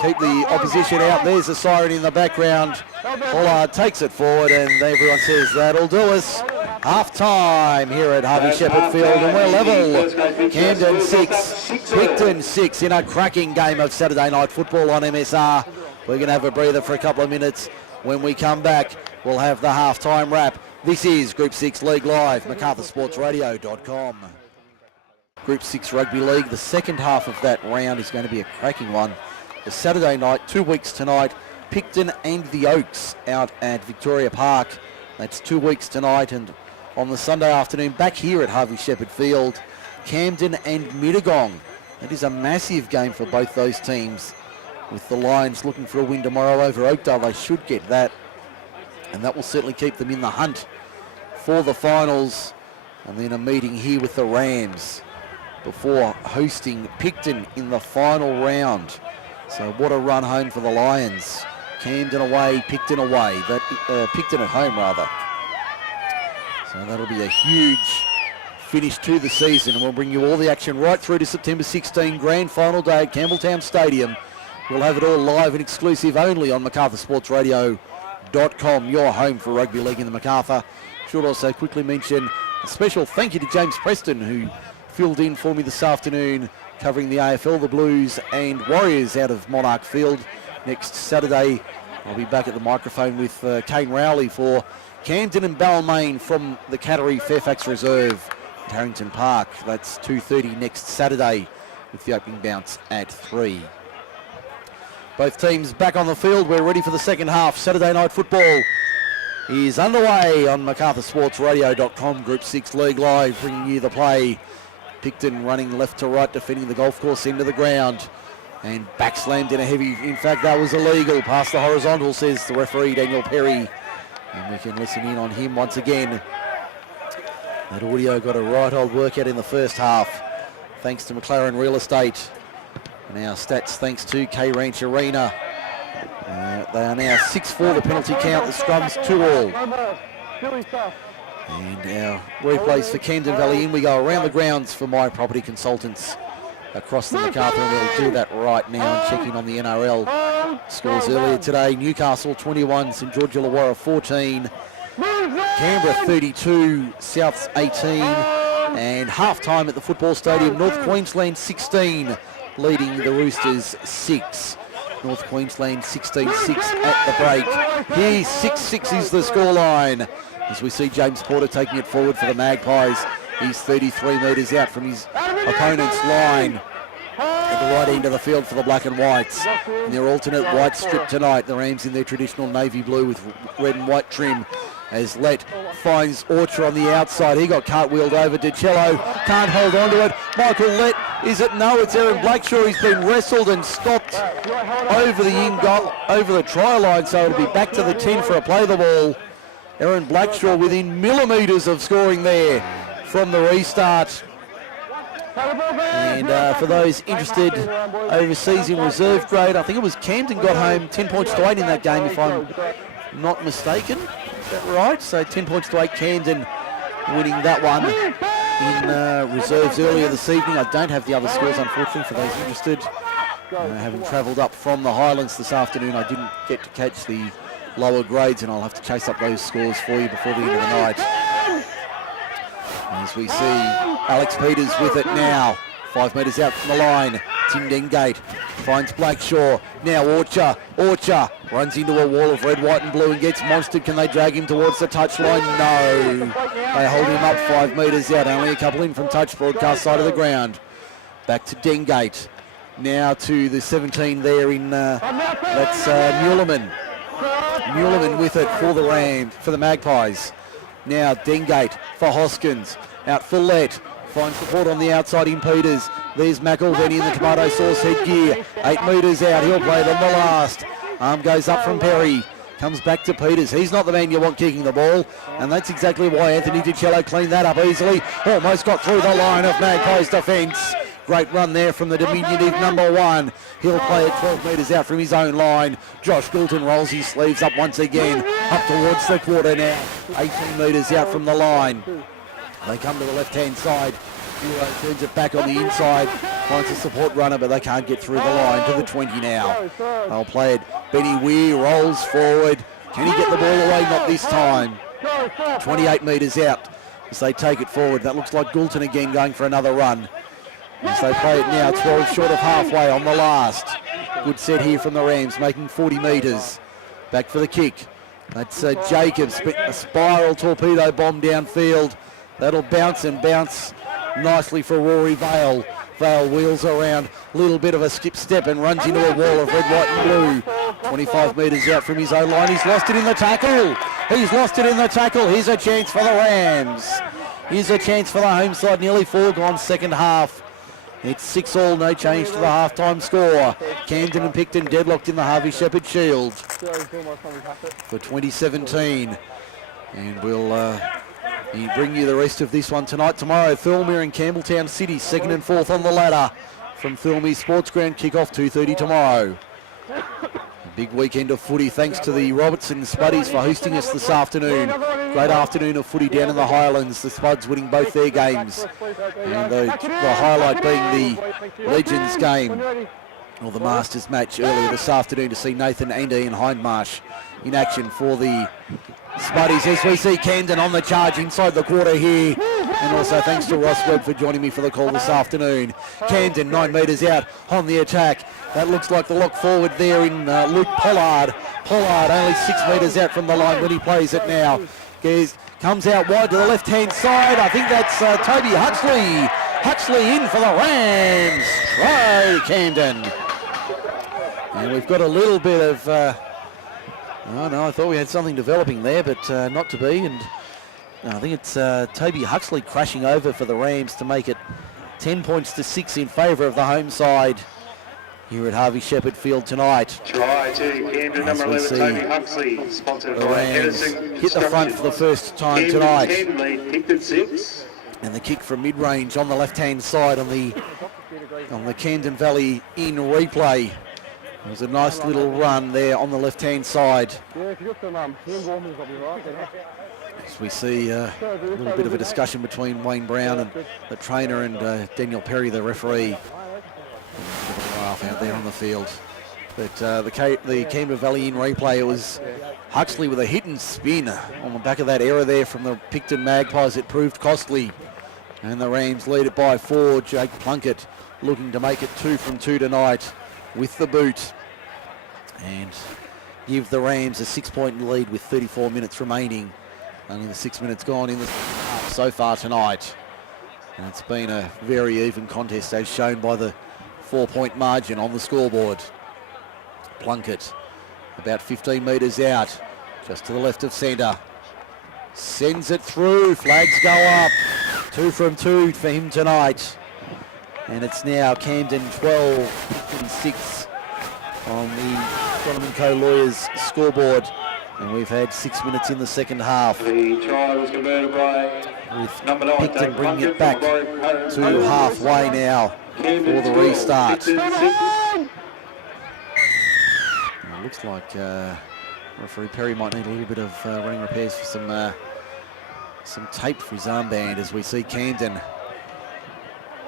keep the opposition out. There's a siren in the background. Pollard takes it forward, and everyone says that'll do us. Half time here at Harvey Shepherd Field, and we're level. Camden 6, Picton 6 in a cracking game of Saturday night football on MSR. We're going to have a breather for a couple of minutes. When we come back, we'll have the half-time wrap. This is Group 6 League Live, MacArthurSportsRadio.com. Group 6 Rugby League, the second half of that round is going to be a cracking one. The Saturday night, 2 weeks tonight, Picton and the Oaks out at Victoria Park. That's 2 weeks tonight, and on the Sunday afternoon, back here at Harvey Shepherd Field, Camden and Mittagong. It is a massive game for both those teams. With the Lions looking for a win tomorrow over Oakdale, they should get that. And that will certainly keep them in the hunt for the finals. And then a meeting here with the Rams before hosting Picton in the final round. So what a run home for the Lions. Camden away, Picton away, but Picton at home rather. So that'll be a huge finish to the season, and we'll bring you all the action right through to September 16, grand final day at Campbelltown Stadium. We'll have it all live and exclusive only on MacArthurSportsRadio.com, your home for rugby league in the MacArthur. Should also quickly mention a special thank you to James Preston, who filled in for me this afternoon, covering the AFL, the Blues and Warriors out of Monarch Field. Next Saturday, I'll be back at the microphone with Kane Rowley for Camden and Balmain from the Cattery Fairfax Reserve at Harrington Park. That's 2:30 next Saturday, with the opening bounce at 3. Both teams back on the field. We're ready for the second half. Saturday night football is underway on MacArthurSportsRadio.com. Group 6 League Live, bringing you the play. Picton running left to right, defending the golf course end of the ground. And backslammed in a heavy, in fact that was illegal, past the horizontal, says the referee Daniel Perry. And we can listen in on him once again. That audio got a right old workout in the first half, thanks to McLaren Real Estate. And our stats thanks to K Ranch Arena. They are now 6-4 the penalty count, the scrums 2-all. And our replays for Camden Valley Inn, we go around the grounds for My Property Consultants across the MacArthur, and we'll do that right now and check in on the NRL scores earlier today. Newcastle 21, St George Illawarra 14, Canberra 32, Souths 18, and half-time at the football stadium, North Queensland 16, leading the Roosters 6. North Queensland 16-6 at the break. Here, 6-6 is the scoreline, as we see James Porter taking it forward for the Magpies. He's 33 metres out from his opponent's line at the right end of the field for the black and whites. In their alternate white strip tonight, the Rams in their traditional navy blue with red and white trim, as Lett finds Orcher on the outside. He got cartwheeled over. DiCello can't hold on to it. Michael Lett, is it? No, it's Aaron Blackshaw. He's been wrestled and stopped over the in goal, over the try line, so it'll be back to the 10 for a play the ball. Aaron Blackshaw within millimetres of scoring there from the restart. And for those interested overseas in reserve grade, I think it was Camden got home 10 points to 8 in that game, if I'm not mistaken. Is that right? So 10 points to 8, Camden winning that one in reserves earlier this evening. I don't have the other scores, unfortunately, for those interested. Having travelled up from the Highlands this afternoon, I didn't get to catch the lower grades, and I'll have to chase up those scores for you before the end of the night. As we see Alex Peters with it now, 5 metres out from the line. Tim Dengate finds Blackshaw. Now Orcher runs into a wall of red, white and blue and gets monstered. Can they drag him towards the touchline? No. They hold him up 5 metres out, only a couple in from touch, broadcast side of the ground. Back to Dengate. Now to the 17 there in, that's Muleman. Muleman with it for the Magpies. Now Dengate for Hoskins. Out for Lett. Finds support on the outside in Peters. There's McElveny in the tomato sauce headgear. 8 metres out. He'll play it on the last. Arm goes up from Perry. Comes back to Peters. He's not the man you want kicking the ball. And that's exactly why Anthony DiCello cleaned that up easily. Almost got through the line of Magpies defence. Great run there from the diminutive number 1. He'll play it 12 metres out from his own line. Josh Goulton rolls his sleeves up once again. Up towards the quarter now. 18 metres out from the line. They come to the left-hand side. Bureau turns it back on the inside. Finds a support runner, but they can't get through the line to the 20 now. They'll play it. Benny Weir rolls forward. Can he get the ball away? Not this time. 28 metres out as they take it forward. That looks like Goulton again going for another run. As they play it now, 12 short of halfway on the last. Good set here from the Rams, making 40 metres. Back for the kick. That's Jacobs, a spiral torpedo bomb downfield. That'll bounce and bounce nicely for Rory Vale. Vale wheels around, little bit of a skip step and runs into a wall of red, white and blue. 25 metres out from his own line. He's lost it in the tackle. Here's a chance for the Rams. Here's a chance for the home side. Nearly 4 gone second half. It's 6-all, no change to the half-time score. Camden and Picton deadlocked in the Harvey Shepherd Shield for 2017. And we'll bring you the rest of this one tonight. Tomorrow, Thirlmere and Campbelltown City, 2nd and 4th on the ladder from Thirlmere Sports Ground. Kick-off 2:30 tomorrow. A big weekend of footy, thanks to the Robertson Spuddies for hosting us this afternoon. great afternoon of footy down in the Highlands. The Spuds winning both their games. And the highlight being the Legends game, or the Masters match earlier this afternoon, to see Nathan and Ian Hindmarsh in action for the Spuddies, as we see Camden on the charge inside the quarter here. And also thanks to Ross Webb for joining me for the call this afternoon. Camden 9 metres out on the attack. That looks like the lock forward there in Luke Pollard. Pollard only 6 metres out from the line when he plays it now. Comes out wide to the left-hand side. I think that's Toby Huxley. Huxley in for the Rams. Try Camden. And we've got a little bit of... oh no, I thought we had something developing there, but not to be. And I think it's Toby Huxley crashing over for the Rams to make it 10 points to 6 in favour of the home side here at Harvey Shepherd Field tonight. Try to Camden, number 11, Toby Huxley, sponsored the by Rams Edison hit the front for the first time Camden tonight. 10 lead, Picton 6. And the kick from mid-range on the left-hand side on the Camden Valley in replay. It was a nice little run there on the left-hand side. As we see a little bit of a discussion between Wayne Brown and the trainer and Daniel Perry, the referee. Out there on the field. But the Camden Valley in replay, it was Huxley with a hit and spin on the back of that error there from the Picton Magpies. It proved costly. And the Rams lead it by 4. Jake Plunkett looking to make it 2 from 2 tonight with the boot. And give the Rams a 6-point lead with 34 minutes remaining. Only the 6 minutes gone in the half so far tonight. And it's been a very even contest as shown by the 4-point margin on the scoreboard. Plunkett about 15 metres out, just to the left of centre. Sends it through, flags go up. 2 from 2 for him tonight. And it's now Camden 12, Picton 6 on the Solomon Co Lawyers scoreboard. And we've had 6 minutes in the second half. The try was converted by with number 9, Picton bringing it back to halfway now for the restart. It looks like referee Perry might need a little bit of running repairs for some tape for his armband, as we see Camden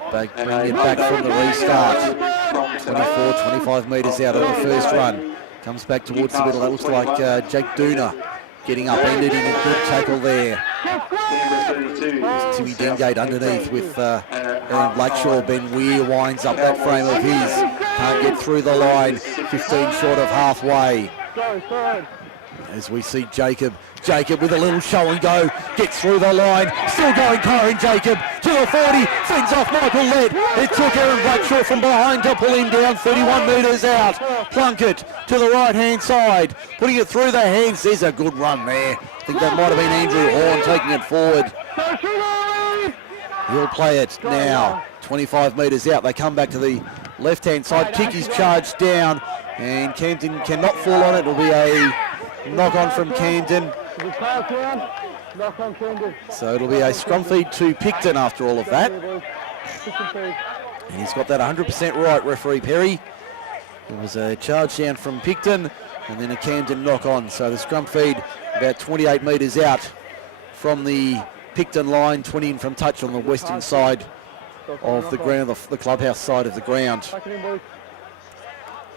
bringing it back from the restart. 24, 25 metres out of the first run. Comes back towards the middle. That looks like Jake Dooner getting upended in a good tackle there. There's Timmy Dengate underneath with Aaron Blackshaw. Ben Weir winds up that frame of his. Can't get through the line. 15 short of halfway. As we see Jacob with a little show and go, gets through the line, still going Kyron Jacob to the 40, fends off Michael Lett. It took Aaron Blackshaw from behind to pull him down 31 metres out. Plunkett to the right hand side, putting it through the hands. There's a good run there. I think that might have been Andrew Horn taking it forward. He'll play it now, 25 metres out. They come back to the left hand side, kick is charged down, and Camden cannot fall on it. It'll be a knock on from Camden. So it'll be a scrum feed to Picton after all of that. And he's got that 100% right, referee Perry. It was a charge down from Picton and then a Camden knock on. So the scrum feed about 28 metres out from the Picton line, 20 in from touch on the western side of the ground, the clubhouse side of the ground.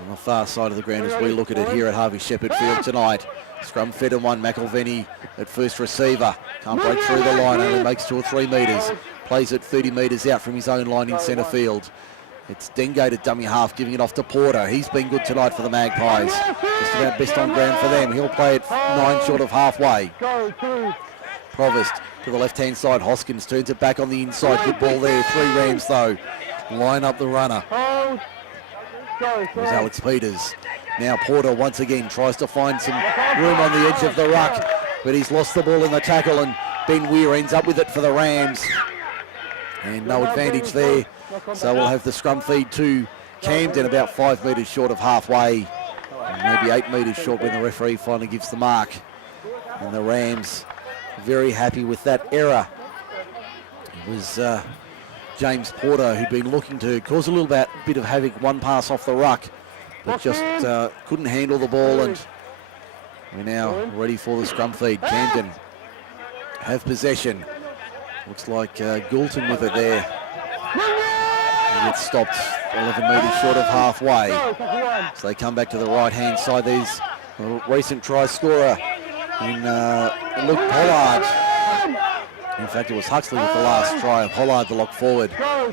On the far side of the ground as we look at it here at Harvey Shepherd Field tonight. Scrum fed and 1, McElveny at first receiver. Can't break through the line, only makes 2 or 3 metres. Plays it 30 metres out from his own line in centre field. It's Dengate at dummy half, giving it off to Porter. He's been good tonight for the Magpies. Just about best on ground for them. He'll play it 9 short of halfway. Provost to the left-hand side. Hoskins turns it back on the inside. Good ball there. 3 Rams though. Line up the runner. There's Alex Peters. Now Porter once again tries to find some room on the edge of the ruck, but he's lost the ball in the tackle, and Ben Weir ends up with it for the Rams. And no advantage there. So we'll have the scrum feed to Camden about 5 metres short of halfway. And maybe 8 metres short when the referee finally gives the mark. And the Rams very happy with that error. It was James Porter who'd been looking to cause a little bit of havoc, one pass off the ruck, but just couldn't handle the ball, and we're now ready for the scrum feed. Camden have possession. Looks like Goulton with it there. He gets stopped 11 metres short of halfway. So they come back to the right-hand side. There's a recent try scorer in Luke Pollard. In fact, it was Huxley with the last try. Pollard, the lock forward.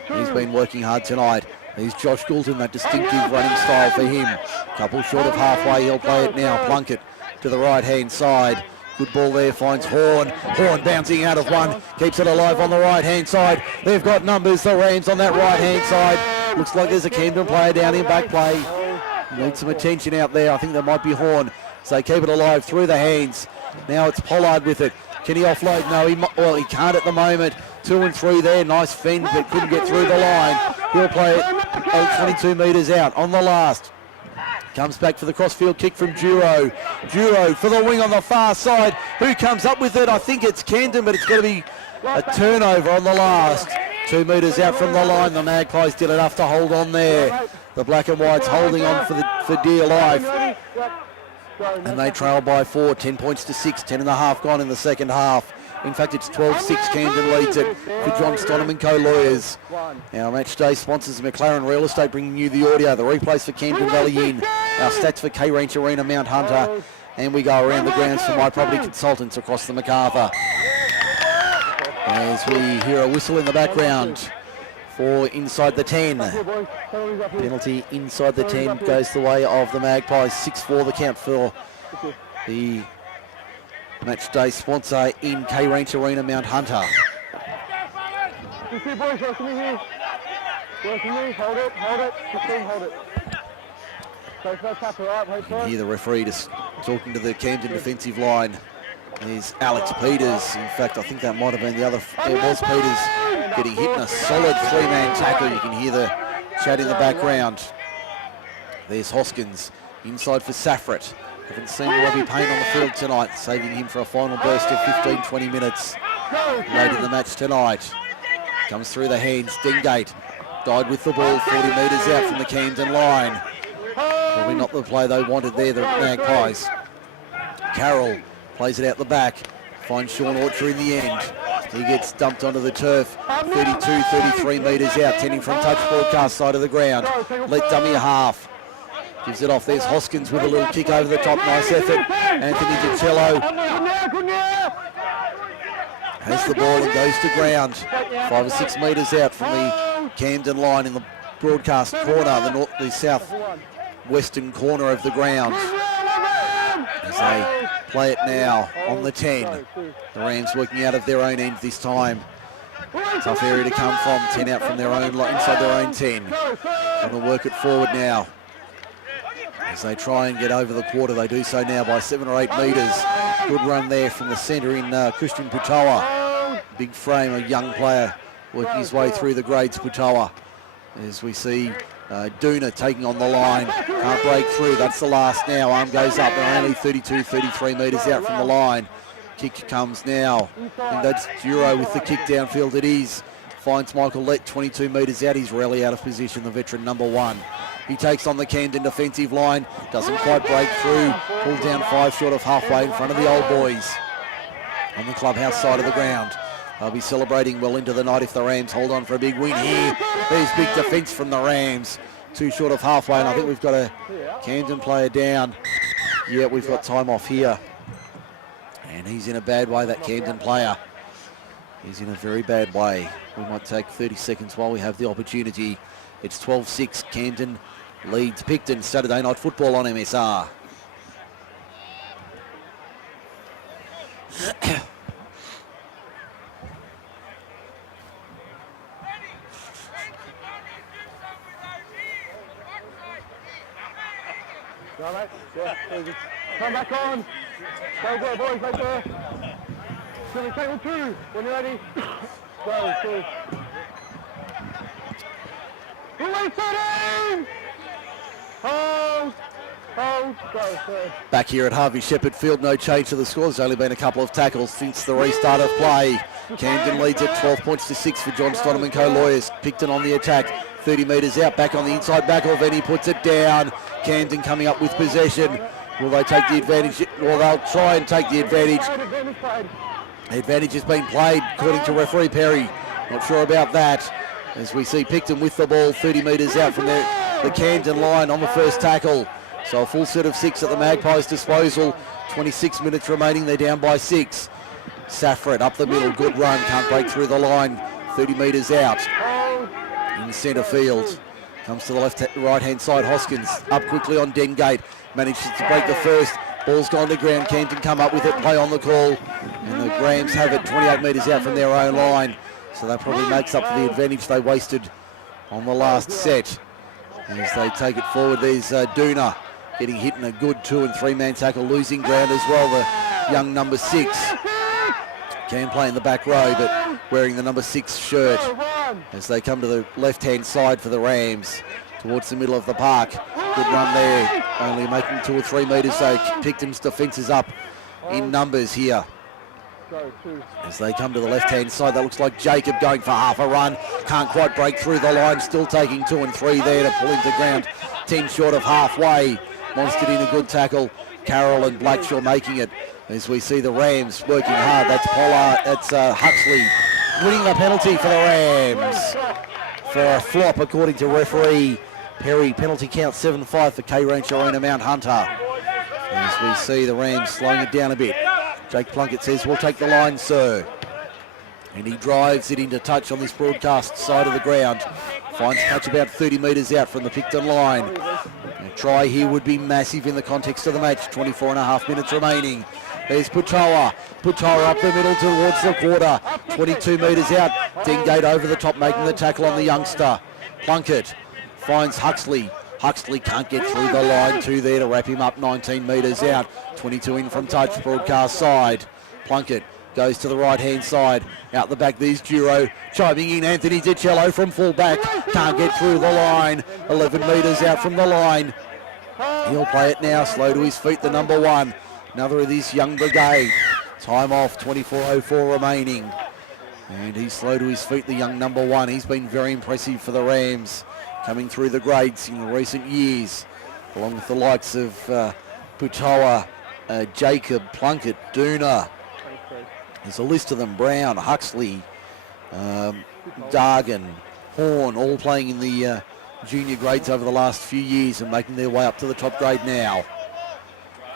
He's been working hard tonight. Here's Josh Goulton, that distinctive running style for him. Couple short of halfway, he'll play it now. Plunkett to the right-hand side. Good ball there, finds Horn. Horn bouncing out of one, keeps it alive on the right-hand side. They've got numbers, the Rams on that right-hand side. Looks like there's a Camden player down in back play. Need some attention out there. I think there might be Horn. So they keep it alive through the hands. Now it's Pollard with it. Can he offload? No, he can't at the moment. 2 and 3 there. Nice fend, but couldn't get through the line. He'll play it 22 metres out on the last. Comes back for the crossfield kick from Duro. Duro for the wing on the far side. Who comes up with it? I think it's Camden, but it's going to be a turnover on the last. 2 metres out from the line. The Magpies did enough to hold on there. The black and whites holding on for dear life. And they trail by 4, 10 points to 6, 10 and a half gone in the second half. In fact, it's 12-6. Camden leads it for John Stonham and Co-Lawyers. Our match day sponsors McLaren Real Estate, bringing you the audio, the replays for Camden Valley Inn, our stats for K-Ranch Arena, Mount Hunter, and we go around the grounds for My Property Consultants across the MacArthur. As we hear a whistle in the background for inside the 10. Penalty inside the 10 goes the way of the Magpies. 6-4 the count for the match day sponsor in K-Ranch Arena, Mount Hunter. You see, boys, work for me here. Work for me, hold it, hold it, 15, hold it. So if that's happy, right, wait for it. Hear the referee just talking to the Camden defensive line. There's Alex Peters. In fact, I think that might have been the other. It was Peters getting hit in a solid 3-man tackle. You can hear the chat in the background. There's Hoskins inside for Saffret. Haven't seen Robbie Payne on the field tonight, saving him for a final burst of 15-20 minutes late in the match tonight. Comes through the hands. Dingate died with the ball 40 metres out from the Camden line. Probably not the play they wanted there, the Magpies. Carroll plays it out the back. Finds Sean Orcher in the end. He gets dumped onto the turf. 32, 33 metres out, tending from touch broadcast side of the ground. Let dummy a half. Gives it off. There's Hoskins with a little kick over the top. Nice effort. Anthony DiCello has the ball and goes to ground. 5 or 6 metres out from the Camden line in the broadcast corner, the south western corner of the ground. As they play it now on the 10. The Rams working out of their own end this time. Tough area to come from. 10 out from their own, inside their own 10. Going to work it forward now. As they try and get over the quarter, they do so now by 7 or 8 metres. Good run there from the centre in Christian Putoa. Big frame, a young player working his way through the grades, Putoa. As we see Duna taking on the line, can't break through, that's the last now. Arm goes up, they're only 32, 33 metres out from the line. Kick comes now, and that's Duro with the kick downfield. It is. Finds Michael Lett 22 metres out. He's rarely out of position, the veteran number 1. He takes on the Camden defensive line, doesn't quite break through, pulled down 5 short of halfway in front of the old boys on the clubhouse side of the ground. They'll be celebrating well into the night if the Rams hold on for a big win here. There's big defence from the Rams, 2 short of halfway, and I think we've got a Camden player down. Yeah, we've got time off here. And he's in a bad way, that Camden player. He's in a very bad way. We might take 30 seconds while we have the opportunity. It's 12-6. Camden leads Picton. Saturday night football on MSR. All right, yeah, come back on. Go, boys, right there. So we take 2 when you're ready. Go. Hold, go. Back here at Harvey Shepherd Field, no change to the score. There's only been a couple of tackles since the restart of play. Camden leads at 12 points to 6 for John Stonham and Co-Lawyers. Picton on the attack, 30 metres out, back on the inside back of, and he puts it down. Camden coming up with possession. Will they take the advantage? Well, they'll try and take the advantage. The advantage has been played, according to referee Perry. Not sure about that. As we see Picton with the ball 30 metres out from the Camden line on the first tackle. So a full set of 6 at the Magpies' disposal. 26 minutes remaining, they're down by 6. Saffron up the middle, good run, can't break through the line. 30 metres out in centre field. Comes to the right-hand side, Hoskins up quickly on Dengate. Manages to break the first. Ball's gone to ground, Camden come up with it, play on the call. And the Grahams have it 28 metres out from their own line. So that probably makes up for the advantage they wasted on the last set. As they take it forward, there's Duna getting hit in a good 2 and 3 man tackle, losing ground as well, the young number 6. Can play in the back row, but wearing the number 6 shirt as they come to the left-hand side for the Rams towards the middle of the park. Good run there, only making 2 or 3 metres, so Picton's defence is up in numbers here. As they come to the left-hand side, that looks like Jacob going for half a run. Can't quite break through the line, still taking 2 and 3 there to pull him to ground. 10 short of halfway. Monstered in a good tackle. Carroll and Blackshaw making it. As we see the Rams working hard. That's Pollard, that's Huxley winning the penalty for the Rams. For a flop, according to referee Perry. Penalty count 7-5 for K-Ranch Arena Mount Hunter. As we see the Rams slowing it down a bit. Jake Plunkett says, we'll take the line, sir. And he drives it into touch on this broadcast side of the ground. Finds touch about 30 metres out from the Picton line. A try here would be massive in the context of the match. 24 and a half minutes remaining. There's Putoa. Putoa up the middle towards the quarter. 22 metres out. Dengate over the top, making the tackle on the youngster. Plunkett finds Huxley. Huxley can't get through the line, 2 there to wrap him up, 19 metres out. 22 in from touch, broadcast side. Plunkett goes to the right-hand side. Out the back, there's Duro. Chiming in, Anthony DiCello from full-back. Can't get through the line. 11 metres out from the line. He'll play it now, slow to his feet, the number 1. Another of this young brigade. Time off, 24:04 remaining. And he's slow to his feet, the young number 1. He's been very impressive for the Rams, coming through the grades in recent years, along with the likes of Putoa, Jacob, Plunkett, Duna. There's a list of them, Brown, Huxley, Dargan, Horn, all playing in the junior grades over the last few years and making their way up to the top grade now.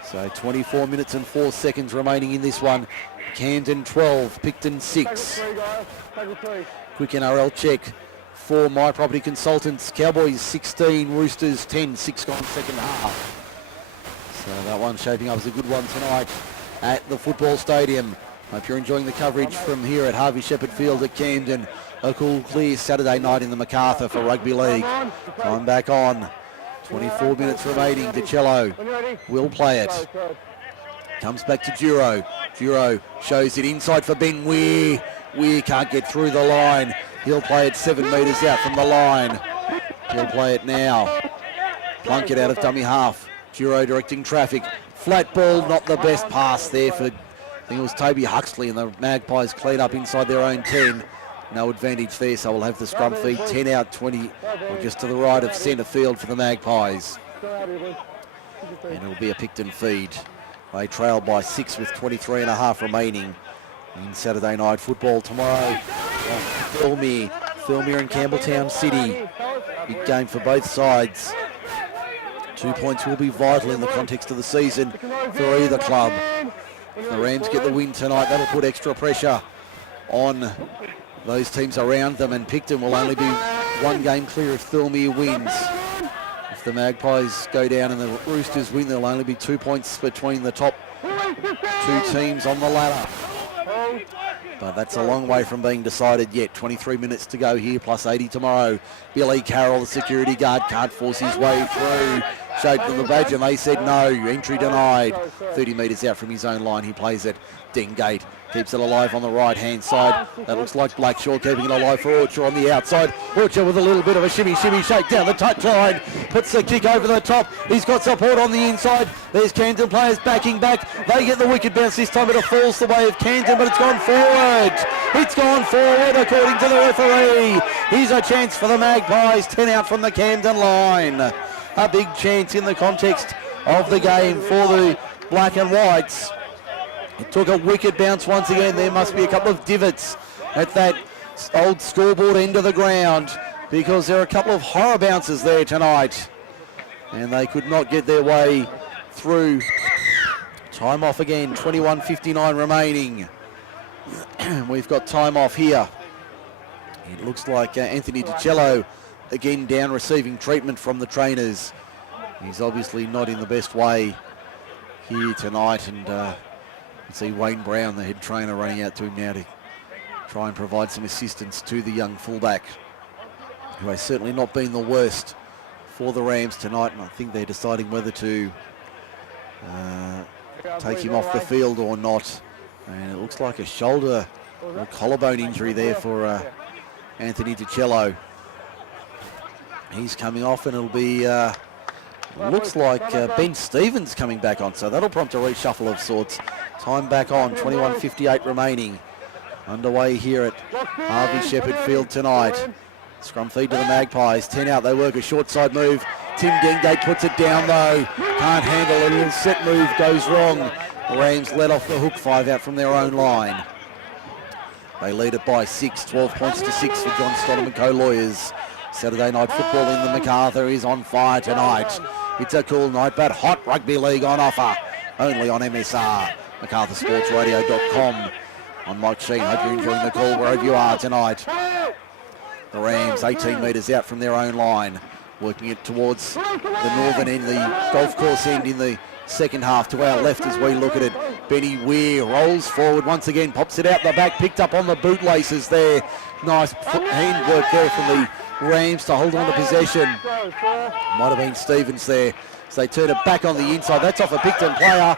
So 24 minutes and 4 seconds remaining in this one. Camden 12, Picton 6. Quick NRL check for My Property Consultants. Cowboys 16, Roosters 10, 6 gone second half. So that one shaping up as a good one tonight at the football stadium. Hope you're enjoying the coverage from here at Harvey Shepherd Field at Camden. A cool, clear Saturday night in the MacArthur for Rugby League. Time back on. 24 minutes remaining. DiCello will play it. Comes back to Duro. Duro shows it inside for Ben Weir. Weir can't get through the line. He'll play it 7 metres out from the line. He'll play it now. Plunkett out of dummy half. Duro directing traffic. Flat ball, not the best pass there for, I think it was Toby Huxley, and the Magpies clean up inside their own 10. No advantage there, so we'll have the scrum feed 10 out, 20, or just to the right of centre field for the Magpies. And it'll be a Picton feed. They trail by 6 with 23 and a half remaining in Saturday night football tomorrow. Philmere and Campbelltown City. Big game for both sides. 2 points will be vital in the context of the season for either club. If the Rams get the win tonight, that'll put extra pressure on those teams around them, and Picton will only be 1 game clear if Philmere wins. If the Magpies go down and the Roosters win, there'll only be 2 points between the top 2 teams on the ladder. But that's a long way from being decided yet. 23 minutes to go here, plus 80 tomorrow. Billy Carroll, the security guard, can't force his way through. Showed them the badge and they said no, entry denied. 30 metres out from his own line, he plays it. Dengate keeps it alive on the right-hand side. That looks like Blackshaw keeping it alive for Orchard on the outside. Orchard with a little bit of a shimmy shake down the touchline. Puts the kick over the top. He's got support on the inside. There's Camden players backing back. They get the wicked bounce this time, but it falls the way of Camden, but it's gone forward. It's gone forward according to the referee. Here's a chance for the Magpies. 10 out from the Camden line. A big chance in the context of the game for the Black and Whites. It took a wicked bounce once again. There must be a couple of divots at that old scoreboard end of the ground because there are a couple of horror bounces there tonight. And they could not get their way through. Time off again, 21:59 remaining. We've got time off here. It looks like Anthony DiCello again down receiving treatment from the trainers. He's obviously not in the best way here tonight, and you see Wayne Brown, the head trainer, running out to him now to try and provide some assistance to the young fullback, who has certainly not been the worst for the Rams tonight, and I think they're deciding whether to take him off the field or not. And it looks like a shoulder or collarbone injury there for Anthony DiCello. He's coming off, and it'll be looks like Ben Stevens coming back on, so that'll prompt a reshuffle of sorts. Time back on, 21:58 remaining. Underway here at Harvey Shepherd Field tonight. Scrum feed to the Magpies, 10 out, they work a short side move. Tim Dengate puts it down though, can't handle it, a little set move goes wrong. The Rams let off the hook, 5 out from their own line. They lead it by 6, 12 points to 6 for John Stonham and co-lawyers. Saturday night football in the MacArthur is on fire tonight. It's a cool night, but hot rugby league on offer. Only on MSR, MacArthurSportsRadio.com. I'm Mike Shean, hope you're enjoying the call wherever you are tonight. The Rams 18 metres out from their own line, working it towards the northern end, the golf course end in the second half to our left as we look at it. Benny Weir rolls forward once again, pops it out the back, picked up on the bootlaces there. Nice handwork there from the Rams to hold on to possession. Might have been Stevens there. So they turn it back on the inside. That's off a Picton player.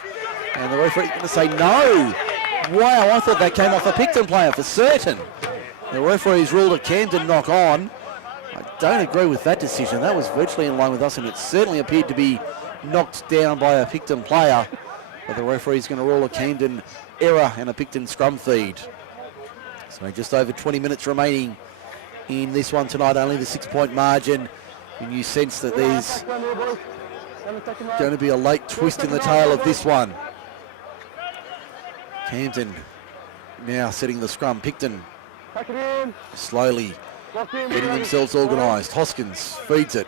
And the referee's going to say no. Wow, I thought that came off a Picton player for certain. The referee's ruled a Camden knock on. I don't agree with that decision. That was virtually in line with us, and it certainly appeared to be knocked down by a Picton player. But the referee's going to rule a Camden error and a Picton scrum feed. So just over 20 minutes remaining in this one tonight, only the 6-point margin. And you sense that there's going to be a late twist in the tail of this one. Camden now setting the scrum. Picton slowly getting themselves organised. Hoskins feeds it.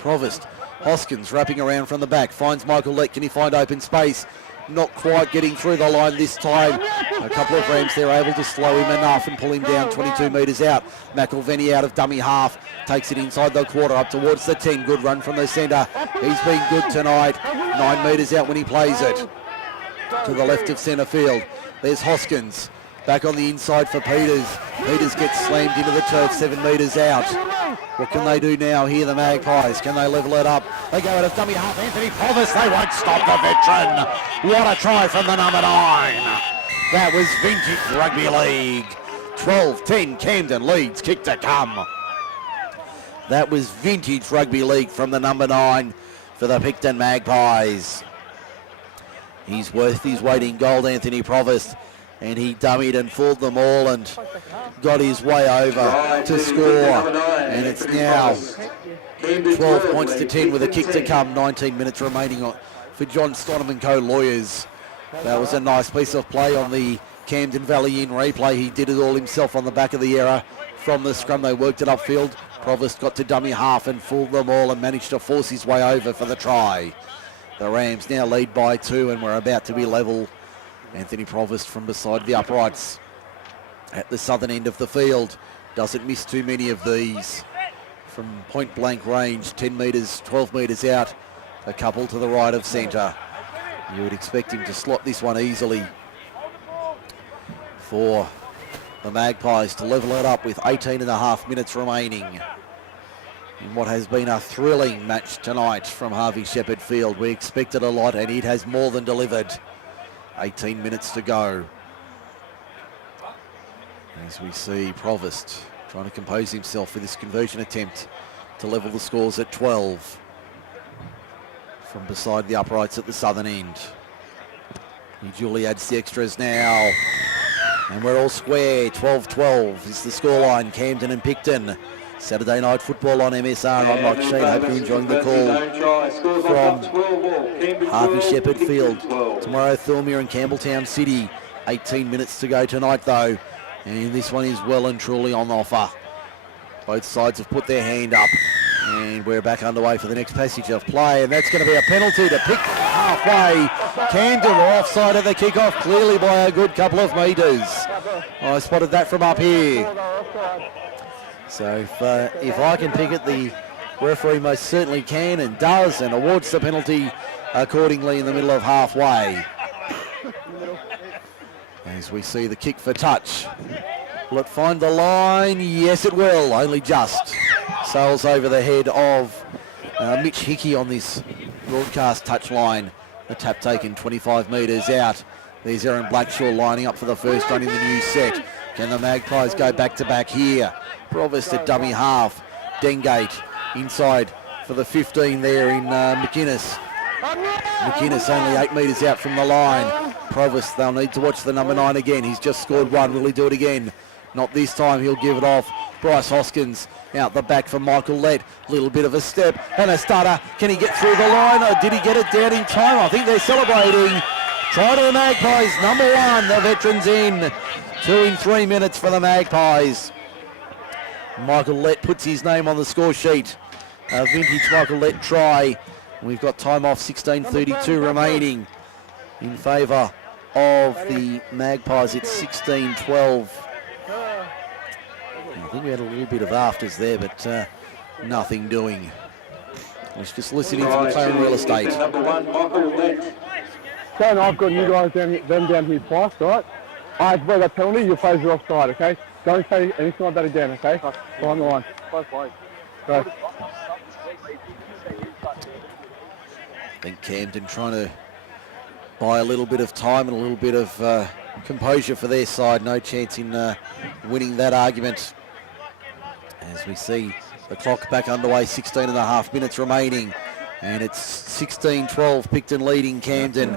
Provost. Hoskins wrapping around from the back. Finds Michael Lett. Can he find open space? Not quite getting through the line this time. A couple of Rams there able to slow him enough and pull him down 22 metres out. McElveny out of dummy half. Takes it inside the quarter up towards the 10. Good run from the centre. He's been good tonight. 9 metres out when he plays it. To the left of centre field. There's Hoskins. Back on the inside for Peters. Peters gets slammed into the turf 7 metres out. What can they do now here, the Magpies? Can they level it up? They go out of dummy half. Anthony Provost, they won't stop the veteran. What a try from the number 9. That was vintage rugby league. 12-10 Camden leads, kick to come. That was vintage rugby league from the number 9 for the Picton Magpies. He's worth his weight in gold, Anthony Provost, and he dummied and fooled them all and got his way over to score. And it's now 12 points to 10 with a kick to come. 19 minutes remaining for John Stonham and co-lawyers. That was a nice piece of play on the Camden Valley Inn replay. He did it all himself on the back of the error from the scrum. They worked it upfield. Provost got to dummy half and fooled them all and managed to force his way over for the try. The Rams now lead by 2 and we're about to be level. Anthony Provost from beside the uprights at the southern end of the field. Doesn't miss too many of these. From point blank range, 10 metres, 12 metres out. A couple to the right of centre. You would expect him to slot this one easily for the Magpies to level it up with 18.5 minutes remaining. In what has been a thrilling match tonight from Harvey Shepherd Field. We expected a lot and it has more than delivered. 18 minutes to go. As we see Provost trying to compose himself for this conversion attempt to level the scores at 12. From beside the uprights at the southern end. He duly adds the extras now. And we're all square. 12-12 is the scoreline. Camden and Picton Saturday night football on MSR. I'm Mike Shean. Hope you're enjoying the call from Harvey Shepherd Field. Tomorrow, Thormere and Campbelltown City. 18 minutes to go tonight, though. And this one is well and truly on offer. Both sides have put their hand up. And we're back underway for the next passage of play. And that's going to be a penalty to Picton halfway. Camden were offside at the kickoff, clearly by a good couple of metres. I spotted that from up here. So if I can pick it, the referee most certainly can and does, and awards the penalty accordingly in the middle of halfway. As we see the kick for touch. Will it find the line? Yes, it will, only just. Sails over the head of Mitch Hickey on this broadcast touch line. The tap taken 25 metres out. There's Aaron Blackshaw lining up for the first run in the new set. Can the Magpies go back to back here? Provost at dummy half. Dengate inside for the 15 there in McInnes. McInnes only 8 metres out from the line. Provost, they'll need to watch the number 9 again. He's just scored one. Will he do it again? Not this time. He'll give it off. Bryce Hoskins out the back for Michael Lett. Little bit of a step and a stutter. Can he get through the line, or did he get it down in time? I think they're celebrating. Try to the Magpies. Number 1, the veterans in. 2 in 3 minutes for the Magpies. Michael Lett puts his name on the score sheet. A vintage Michael Lett try. We've got time off, 16:32 remaining in favour of the Magpies. It's 16-12. I think we had a little bit of afters there, but nothing doing. Let's just listen in from McLaren Real Estate. Saying I've got you guys down here twice, right? I have that penalty, your players are offside, okay? Don't say anything like that again, okay? On the line. Go. I think Camden trying to buy a little bit of time and a little bit of composure for their side. No chance in winning that argument. As we see the clock back underway, 16 and a half minutes remaining. And it's 16-12, Picton leading Camden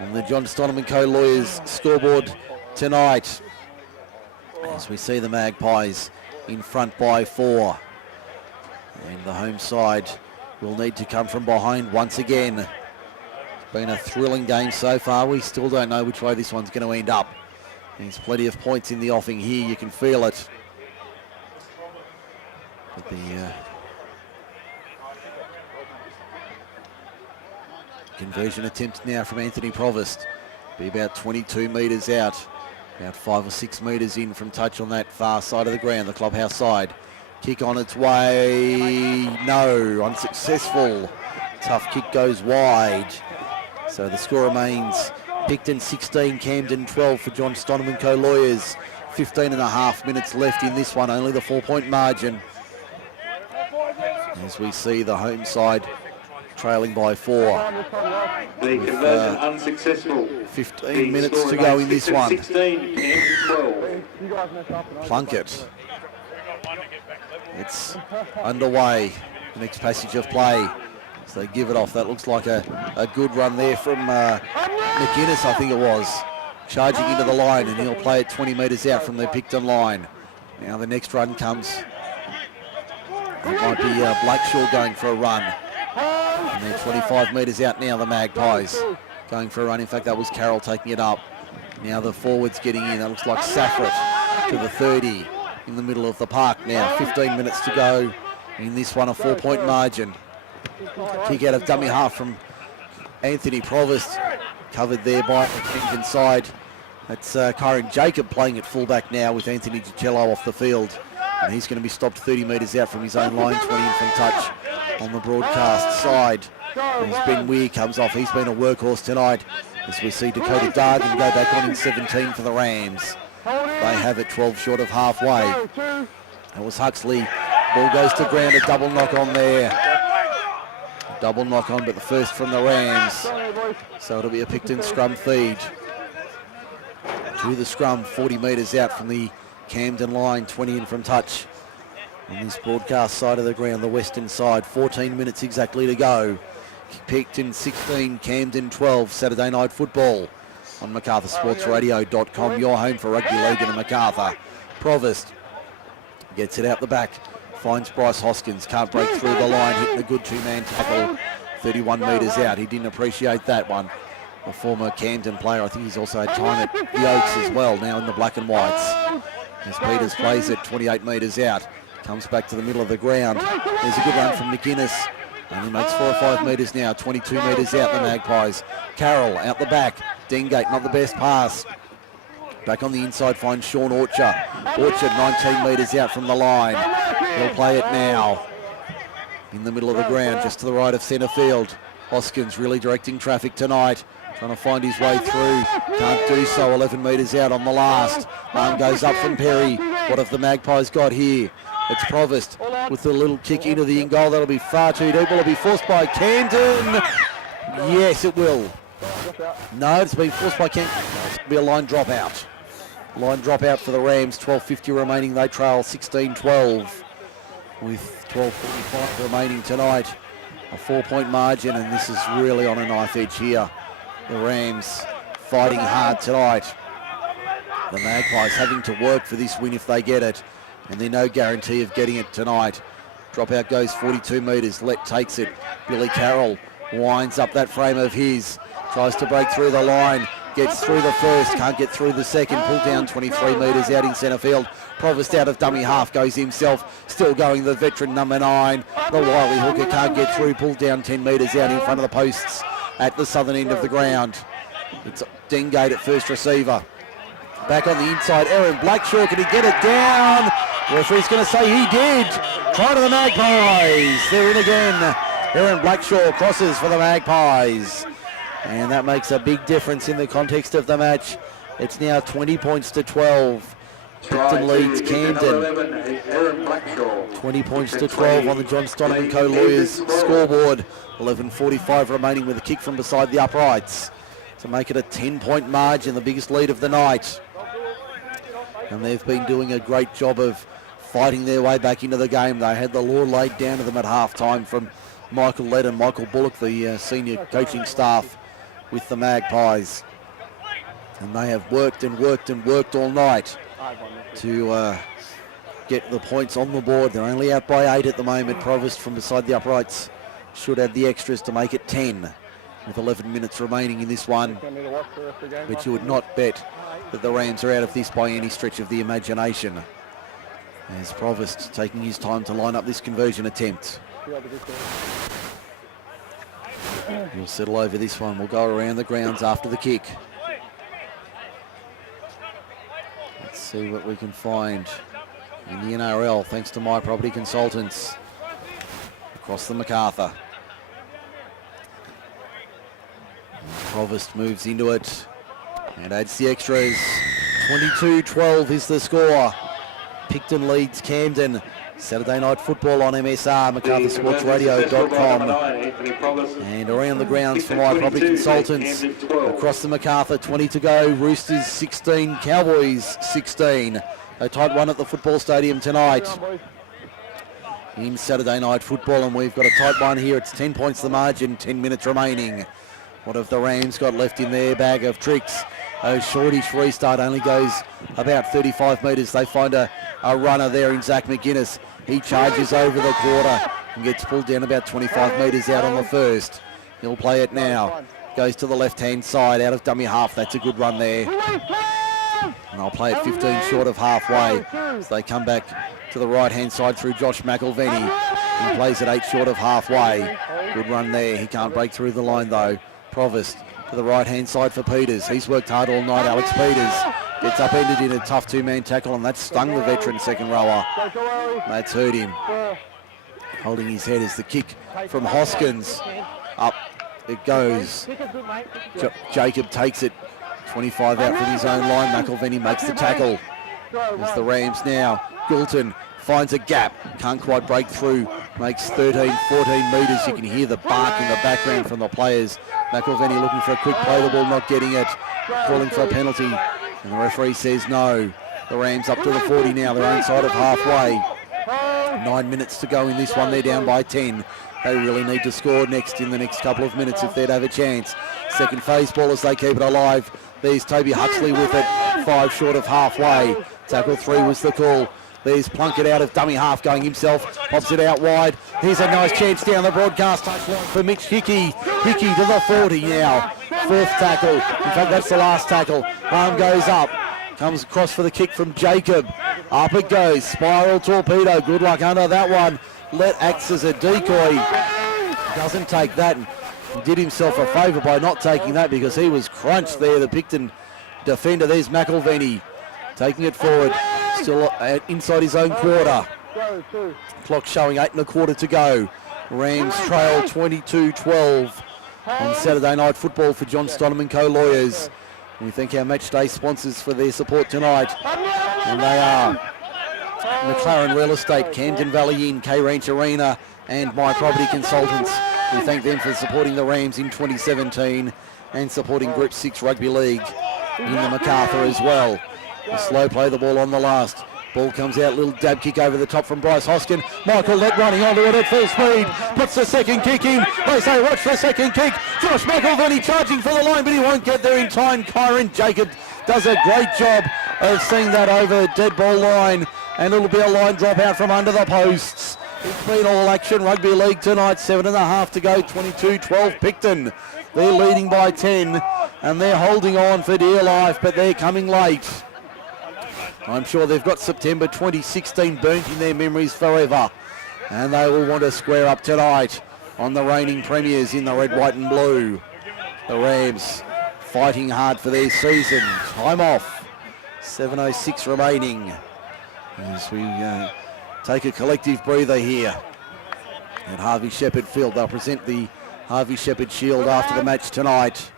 on the John Stonham & Co. Lawyers scoreboard tonight. As we see the Magpies in front by 4. And the home side will need to come from behind once again. It's been a thrilling game so far. We still don't know which way this one's going to end up. There's plenty of points in the offing here. You can feel it. But the conversion attempt now from Anthony Provost. Be about 22 metres out. About 5 or 6 metres in from touch on that far side of the ground, the clubhouse side. Kick on its way. No, unsuccessful. Tough kick goes wide. So the score remains Picton 16, Camden 12 for John Stonham & Co. Lawyers. 15 and a half minutes left in this one, only the 4-point margin. As we see the home side trailing by 4. The conversion unsuccessful. 15 minutes to go in this one. Plunkett. It's underway. Next passage of play. So they give it off. That looks like a good run there from McInnes, I think it was. Charging into the line, and he'll play it 20 metres out from the Picton line. Now the next run comes. It might be Blackshaw going for a run. And they're 25 metres out now, the Magpies going for a run. In fact, that was Carroll taking it up. Now the forwards getting in. That looks like Saffret to the 30 in the middle of the park now. 15 minutes to go in this one, a 4-point margin. Kick out of dummy half from Anthony Provost. Covered there by the Camden side. That's Kyron Jacob playing at fullback now with Anthony DiCello off the field. And he's going to be stopped 30 metres out from his own line, 20 in from touch on the broadcast side. And Ben Weir comes off. He's been a workhorse tonight as we see Dakota Dargan go back on in 17 for the Rams. They have it 12 short of halfway. That was Huxley. Ball goes to ground, a double knock on there. Double knock on, but the first from the Rams. So it'll be a Picton scrum feed. To the scrum, 40 metres out from the Camden line, 20 in from touch. On this broadcast side of the ground, the western side, 14 minutes exactly to go. Picton 16, Camden 12, Saturday night football on MacArthurSportsRadio.com, your home for rugby league in the MacArthur. Provost gets it out the back finds Bryce Hoskins, can't break through the line, hitting a good two-man tackle 31 metres out. He didn't appreciate that one. A former Camden player, I think he's also had time at the Oaks as well, now in the black and whites. As Peters plays it 28 metres out, comes back to the middle of the ground. There's a good run from McInnes. Only makes 4 or 5 metres now, 22 metres out the Magpies. Carroll out the back, Dengate not the best pass. Back on the inside finds Sean Orchard. Orchard 19 metres out from the line. He'll play it now. In the middle of the ground, just to the right of centre field. Hoskins really directing traffic tonight. Trying to find his way through. Can't do so, 11 metres out on the last. Arm goes up from Perry. What have the Magpies got here? It's Provost with the little kick into the in goal. That'll be far too deep. Will it be forced by Camden? Yes, it will. No, it's been forced by Camden. It'll be a line dropout. Line dropout for the Rams. 12:50 remaining. They trail 16-12 with 12:45 remaining tonight. A 4-point margin, and this is really on a knife edge here. The Rams fighting hard tonight. The Magpies having to work for this win if they get it, and they're no guarantee of getting it tonight. Dropout goes 42 metres. Lett takes it. Billy Carroll winds up that frame of his. Tries to break through the line. Gets through the first. Can't get through the second. Pulled down 23 metres out in centre field. Provost out of dummy half goes himself. Still going the veteran number 9. The wily hooker can't get through. Pulled down 10 metres out in front of the posts at the southern end of the ground. It's Dengate at first receiver. Back on the inside, Aaron Blackshaw, can he get it down? The referee's going to say he did. Try to the Magpies. They're in again. Aaron Blackshaw crosses for the Magpies. And that makes a big difference in the context of the match. It's now 20 points to 12. Picton leads Camden. 20 points to 12 on the John Stonham & Co. Lawyers scoreboard. 11:45 remaining with a kick from beside the uprights to make it a 10-point margin, the biggest lead of the night. And they've been doing a great job of fighting their way back into the game. They had the law laid down to them at half-time from Michael Lett and Michael Bullock, the senior coaching staff with the Magpies. And they have worked and worked and worked all night to get the points on the board. They're only out by 8 at the moment. Provost from beside the uprights should add the extras to make it 10 with 11 minutes remaining in this one. But you would not bet that the Rams are out of this by any stretch of the imagination. As Provost taking his time to line up this conversion attempt. We'll settle over this one. We'll go around the grounds after the kick. Let's see what we can find in the NRL, thanks to My Property Consultants. Across the MacArthur. Provost moves into it and adds the extras. 22-12 is the score. Picton leads Camden. Saturday night football on MSR, MacArthurSportsRadio.com. And around the grounds for My Property Consultants. Across the MacArthur, 20 to go. Roosters 16, Cowboys 16. A tight one at the football stadium tonight in Saturday night football, and we've got a tight one here. It's 10 points the margin, 10 minutes remaining. What have the Rams got left in their bag of tricks? A shortish restart only goes about 35 metres. They find a runner there in Zach McInnes. He charges over the quarter and gets pulled down about 25 metres out on the first. He'll play it now. Goes to the left-hand side out of dummy half. That's a good run there. And I'll play it 15 short of halfway as they come back to the right-hand side through Josh McElveny. He plays it 8 short of halfway. Good run there. He can't break through the line though. Provost to the right-hand side for Peters. He's worked hard all night. Alex Peters gets upended in a tough two-man tackle, and that's stung the veteran second rower. That's hurt him. Holding his head is the kick from Hoskins. Up it goes. Jacob takes it. 25 out from his own line. McElveny makes the tackle. As the Rams now. Gulton finds a gap. Can't quite break through. Makes 13, 14 metres. You can hear the bark in the background from the players. McElveny looking for a quick play the ball, not getting it. Calling for a penalty. And the referee says no. The Rams up to the 40 now. They're inside of halfway. 9 minutes to go in this one. They're down by 10. They really need to score next in the next couple of minutes if they'd have a chance. Second phase ball as they keep it alive. There's Toby Huxley with it. 5 short of halfway. Tackle 3 was the call. There's Plunkett out of dummy half going himself. Pops it out wide. Here's a nice chance down the broadcast touchline for Mitch Hickey. Hickey to the 40 now. Fourth tackle. In fact, that's the last tackle. Arm goes up. Comes across for the kick from Jacob. Up it goes. Spiral torpedo. Good luck under that one. Let acts as a decoy. Doesn't take that. He did himself a favour by not taking that because he was crunched there, the Picton defender. There's McElveny taking it forward. Still inside his own quarter. Clock showing 8 1/4 to go. Rams trail 22-12 on Saturday Night Football for John Stonham & Co Lawyers. We thank our match day sponsors for their support tonight. And they are McLaren Real Estate, Camden Valley Inn, K-Ranch Arena and My Property Consultants. We thank them for supporting the Rams in 2017 and supporting Group 6 Rugby League in the MacArthur as well. A slow play, the ball on the last. Ball comes out, little dab kick over the top from Bryce Hoskin. Michael Lett running onto it at full speed. Puts the second kick in. They say watch the second kick. Josh McElveny charging for the line, but he won't get there in time. Kyron Jacob does a great job of seeing that over dead ball line. And it'll be a line drop out from under the posts. It's been all action rugby league tonight. 7.5 to go. 22-12 Picton. They're leading by 10 and they're holding on for dear life, but they're coming late. I'm sure they've got September 2016 burnt in their memories forever. And they will want to square up tonight on the reigning premiers in the red, white and blue. The Rams fighting hard for their season. Time off. 7:06 remaining. As we take a collective breather here at Harvey Shepherd Field. They'll present the Harvey Shepherd Shield after the match tonight.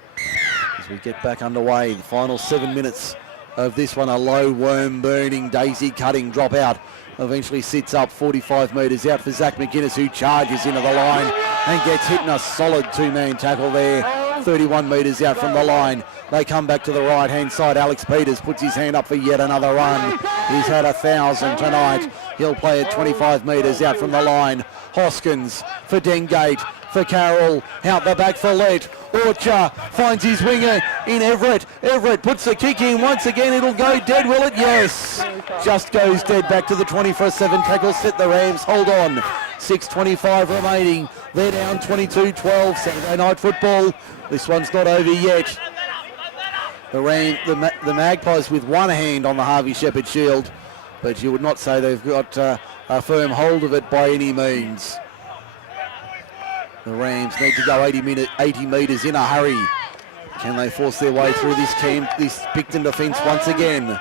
As we get back underway, the final 7 minutes of this one, a low worm burning, daisy cutting drop out. Eventually sits up 45 metres out for Zach McInnes, who charges into the line and gets hit in a solid two-man tackle there. 31 metres out from the line. They come back to the right-hand side. Alex Peters puts his hand up for yet another run. He's had 1,000 tonight. He'll play at 25 metres out from the line. Hoskins for Dengate, for Carroll, out the back for Lett. Orcher finds his winger in Everett. Everett puts the kick in once again. It'll go dead, will it? Yes. Just goes dead back to the 20 for a 7 tackle set. The Rams hold on. 6:25 remaining. They're down 22-12. Saturday Night Football. This one's not over yet. The Magpies with one hand on the Harvey Shepherd Shield, but you would not say they've got a firm hold of it by any means. The Rams need to go 80 metres in a hurry. Can they force their way through this Picton defence once again?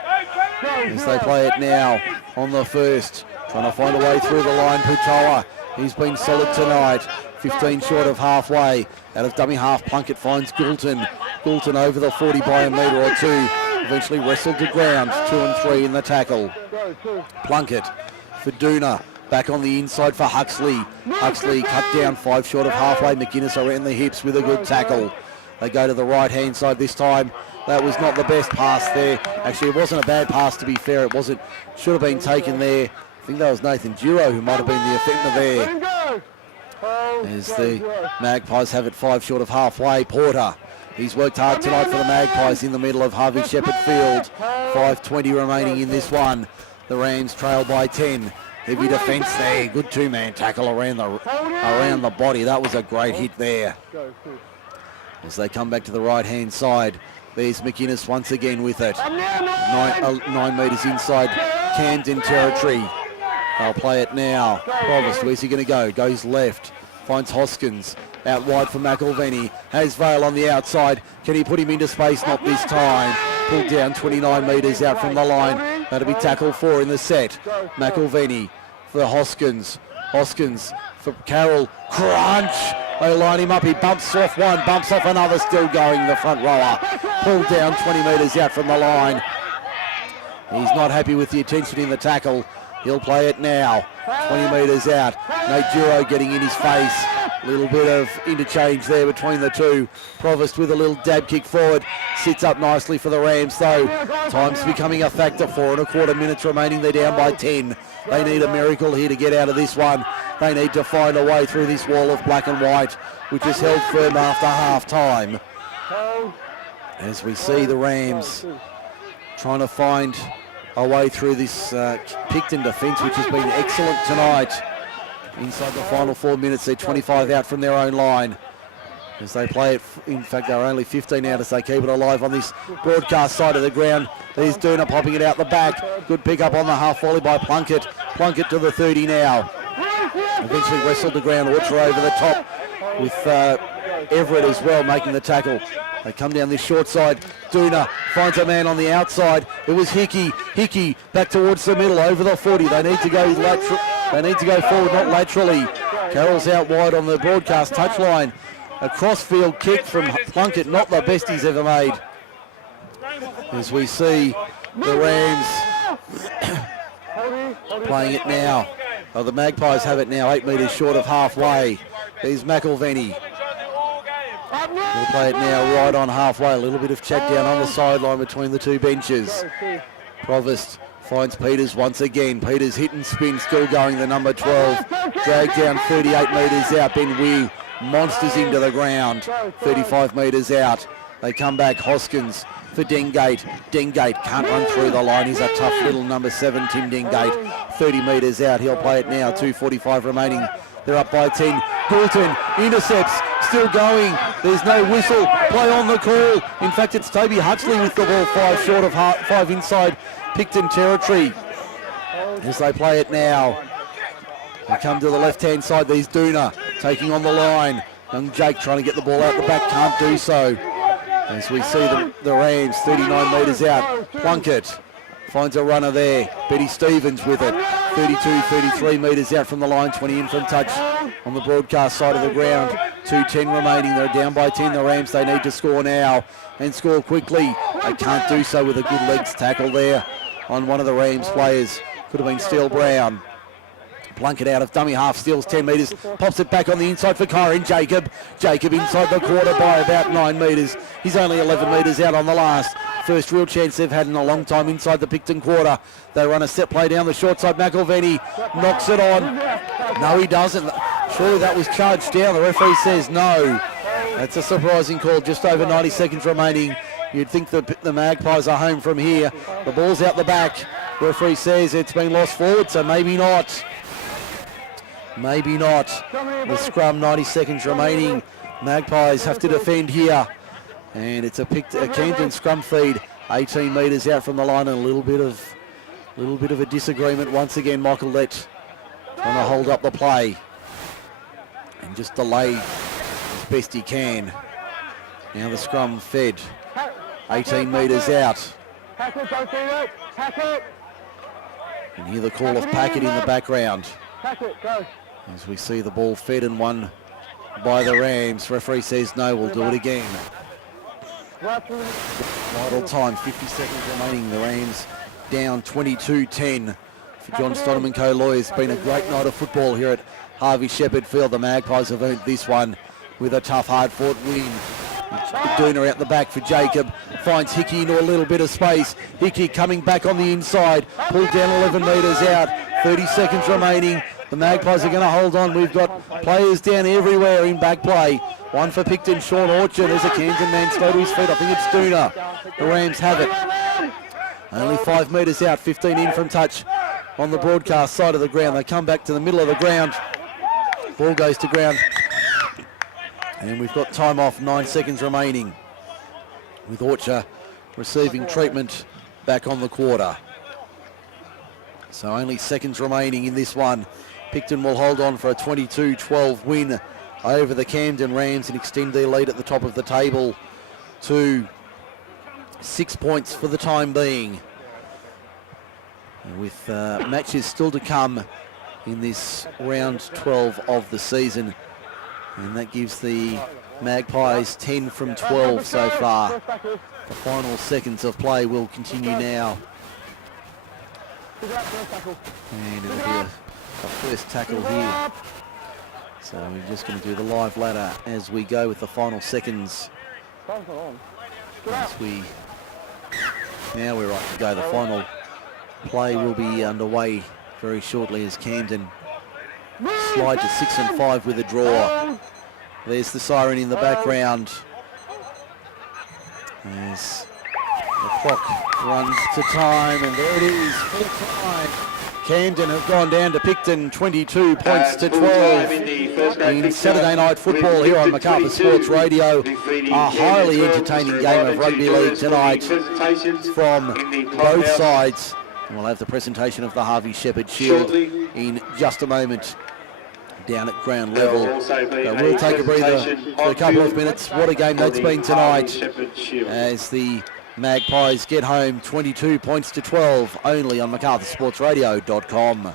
As they play it now on the first. Trying to find a way through the line. Putoa, he's been solid tonight. 15 short of halfway. Out of dummy half, Plunkett finds Goulton. Goulton over the 40 by a metre or two. Eventually wrestled to ground. 2 and 3 in the tackle. Plunkett for Duna. Back on the inside for Huxley. Huxley cut down 5 short of halfway. McInnes around the hips with a good tackle. They go to the right-hand side this time. That was not the best pass there. Actually, it wasn't a bad pass, to be fair. It wasn't. Should have been taken there. I think that was Nathan Duro who might have been the offender there. As the Magpies have it 5 short of halfway. Porter. He's worked hard tonight for the Magpies in the middle of Harvey Shepherd Field. 5:20 remaining in this one. The Rams trail by 10. Heavy defence there. Good two-man tackle around the body. That was a great hit there. As they come back to the right-hand side, there's McInnes once again with it. 9 metres inside Camden territory. They'll play it now. Provost, where's he going to go? Goes left. Finds Hoskins. Out wide for McElveny. Has Vale on the outside. Can he put him into space? Not this time. Pulled down 29 metres out from the line. That'll be tackle 4 in the set. McElveny for Hoskins. Hoskins for Carroll. Crunch! They line him up. He bumps off one, bumps off another. Still going, the front rower. Pulled down 20 metres out from the line. He's not happy with the attention in the tackle. He'll play it now. 20 metres out. Nate Duro getting in his face. A little bit of interchange there between the two. Provost with a little dab kick forward. Sits up nicely for the Rams though. Time's becoming a factor. 4 1/4 minutes remaining. They're down by 10. They need a miracle here to get out of this one. They need to find a way through this wall of black and white, which is held firm after half time. As we see the Rams trying to find our way through this Picton defence, which has been excellent tonight. Inside the final 4 minutes, they're 25 out from their own line. As they play it, in fact, they're only 15 out as they keep it alive on this broadcast side of the ground. There's Duna popping it out the back. Good pick up on the half volley by Plunkett. Plunkett to the 30 now. Eventually wrestled to ground. Orcher over the top with Everett as well making the tackle. They come down this short side. Duna finds a man on the outside. It was Hickey. Hickey back towards the middle over the 40. They need to go lateral. They need to go forward, not laterally. Carroll's out wide on the broadcast touchline. A crossfield kick from Plunkett, not the best he's ever made. As we see the Rams playing it now. Oh, the Magpies have it now, 8 metres short of halfway. There's McElvenny. We'll play it now right on halfway. A little bit of chat down on the sideline between the two benches. Provost finds Peters once again. Peters hit and spin, still going, the number 12. Dragged down 38 metres out. Ben Weir monsters into the ground. 35 metres out. They come back. Hoskins for Dengate. Dengate can't run through the line. He's a tough little number 7, Tim Dengate. 30 metres out. He'll play it now. 2:45 remaining. They're up by 10. Goulton intercepts, still going. There's no whistle. Play on the call. In fact, it's Toby Huxley with the ball 5 short of 5 inside Picton territory. As they play it now. They come to the left-hand side. There's Duna taking on the line. Young Jake trying to get the ball out the back. Can't do so. As we see the Rams 39 metres out. Plunkett finds a runner there. Betty Stevens with it. 32, 33 metres out from the line. 20 in from touch on the broadcast side of the ground. 2:10 remaining. They're down by 10. The Rams, they need to score now and score quickly. They can't do so with a good legs tackle there on one of the Rams players. Could have been Steele Brown. Plunkett out of dummy half, steals 10 metres, pops it back on the inside for Kyron Jacob. Jacob inside the quarter by about 9 metres. He's only 11 metres out on the last. First real chance they've had in a long time inside the Picton quarter. They run a set play down the short side. McElvenny knocks it on. No, he doesn't. Surely that was charged down. The referee says no. That's a surprising call. Just over 90 seconds remaining. You'd think the Magpies are home from here. The ball's out the back. The referee says it's been lost forward, so maybe not. Maybe not. The scrum, 90 seconds remaining. Magpies have to defend here. And it's a Camden scrum feed. 18 metres out from the line, and a little bit of a disagreement once again. Michael Lett trying to hold up the play and just delay as best he can. Now the scrum fed. 18 metres out. And hear the call of Packett in the background. As we see the ball fed and won by the Rams. Referee says no, we'll do it again. Vital time, 50 seconds remaining. The Rams down 22-10 for John Stonham and Co. Lawyers. It's been a great night of football here at Harvey Shepherd Field. The Magpies have earned this one with a tough, hard-fought win. Dooner out the back for Jacob. Finds Hickey into a little bit of space. Hickey coming back on the inside. Pulled down 11 metres out. 30 seconds remaining. The Magpies are going to hold on. We've got players down everywhere in back play. One for Picton, Sean Orchard. There's a Camden man slow to his feet. I think it's Duna. The Rams have it. Only 5 metres out, 15 in from touch on the broadcast side of the ground. They come back to the middle of the ground. Ball goes to ground. And we've got time off, 9 seconds remaining. With Orchard receiving treatment back on the quarter. So only seconds remaining in this one. Picton will hold on for a 22-12 win over the Camden Rams and extend their lead at the top of the table to 6 points for the time being. And with matches still to come in this round 12 of the season. And that gives the Magpies 10 from 12 so far. The final seconds of play will continue now. And it'll be a first tackle here. So we're just going to do the live ladder as we go with the final seconds. Now we're right to go. The final play will be underway very shortly as Camden slide to 6 and 5 with a draw. There's the siren in the background. As The clock runs to time, and there it is, full time. Camden have gone down to Picton, 22 points to 12 in Saturday night football here on Macarthur Sports Radio. A highly entertaining game of rugby league tonight from both sides. And we'll have the presentation of the Harvey Shepherd Shield in just a moment down at ground level. We'll take a breather for a couple of minutes. What a game that's been tonight as the Magpies get home 22 points to 12 only on MacArthurSportsRadio.com.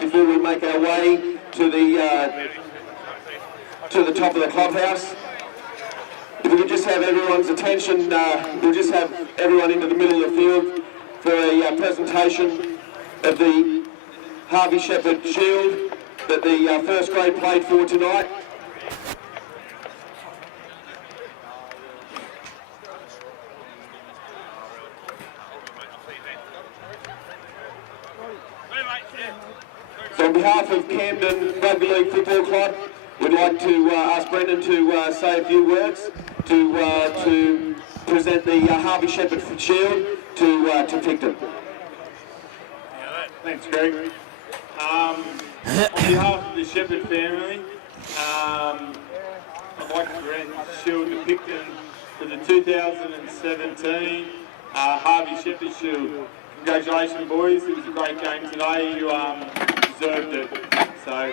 Before we make our way to the top of the clubhouse, if we could just have everyone's attention, we'll just have everyone into the middle of the field for a presentation of the Harvey Shepherd Shield that the first grade played for tonight. So on behalf of Camden Rugby League Football Club, we'd like to ask Brendan to say a few words to present the Harvey Shepherd Shield to Picton. Thanks, Greg. On behalf of the Shepherd family, I'd like to present the Shield to Picton for the 2017 Harvey Shepherd Shield. Congratulations, boys. It was a great game today. You deserved it. So,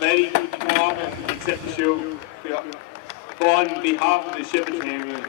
Maddie, would you come up and accept the shield on behalf of the Shepherd family?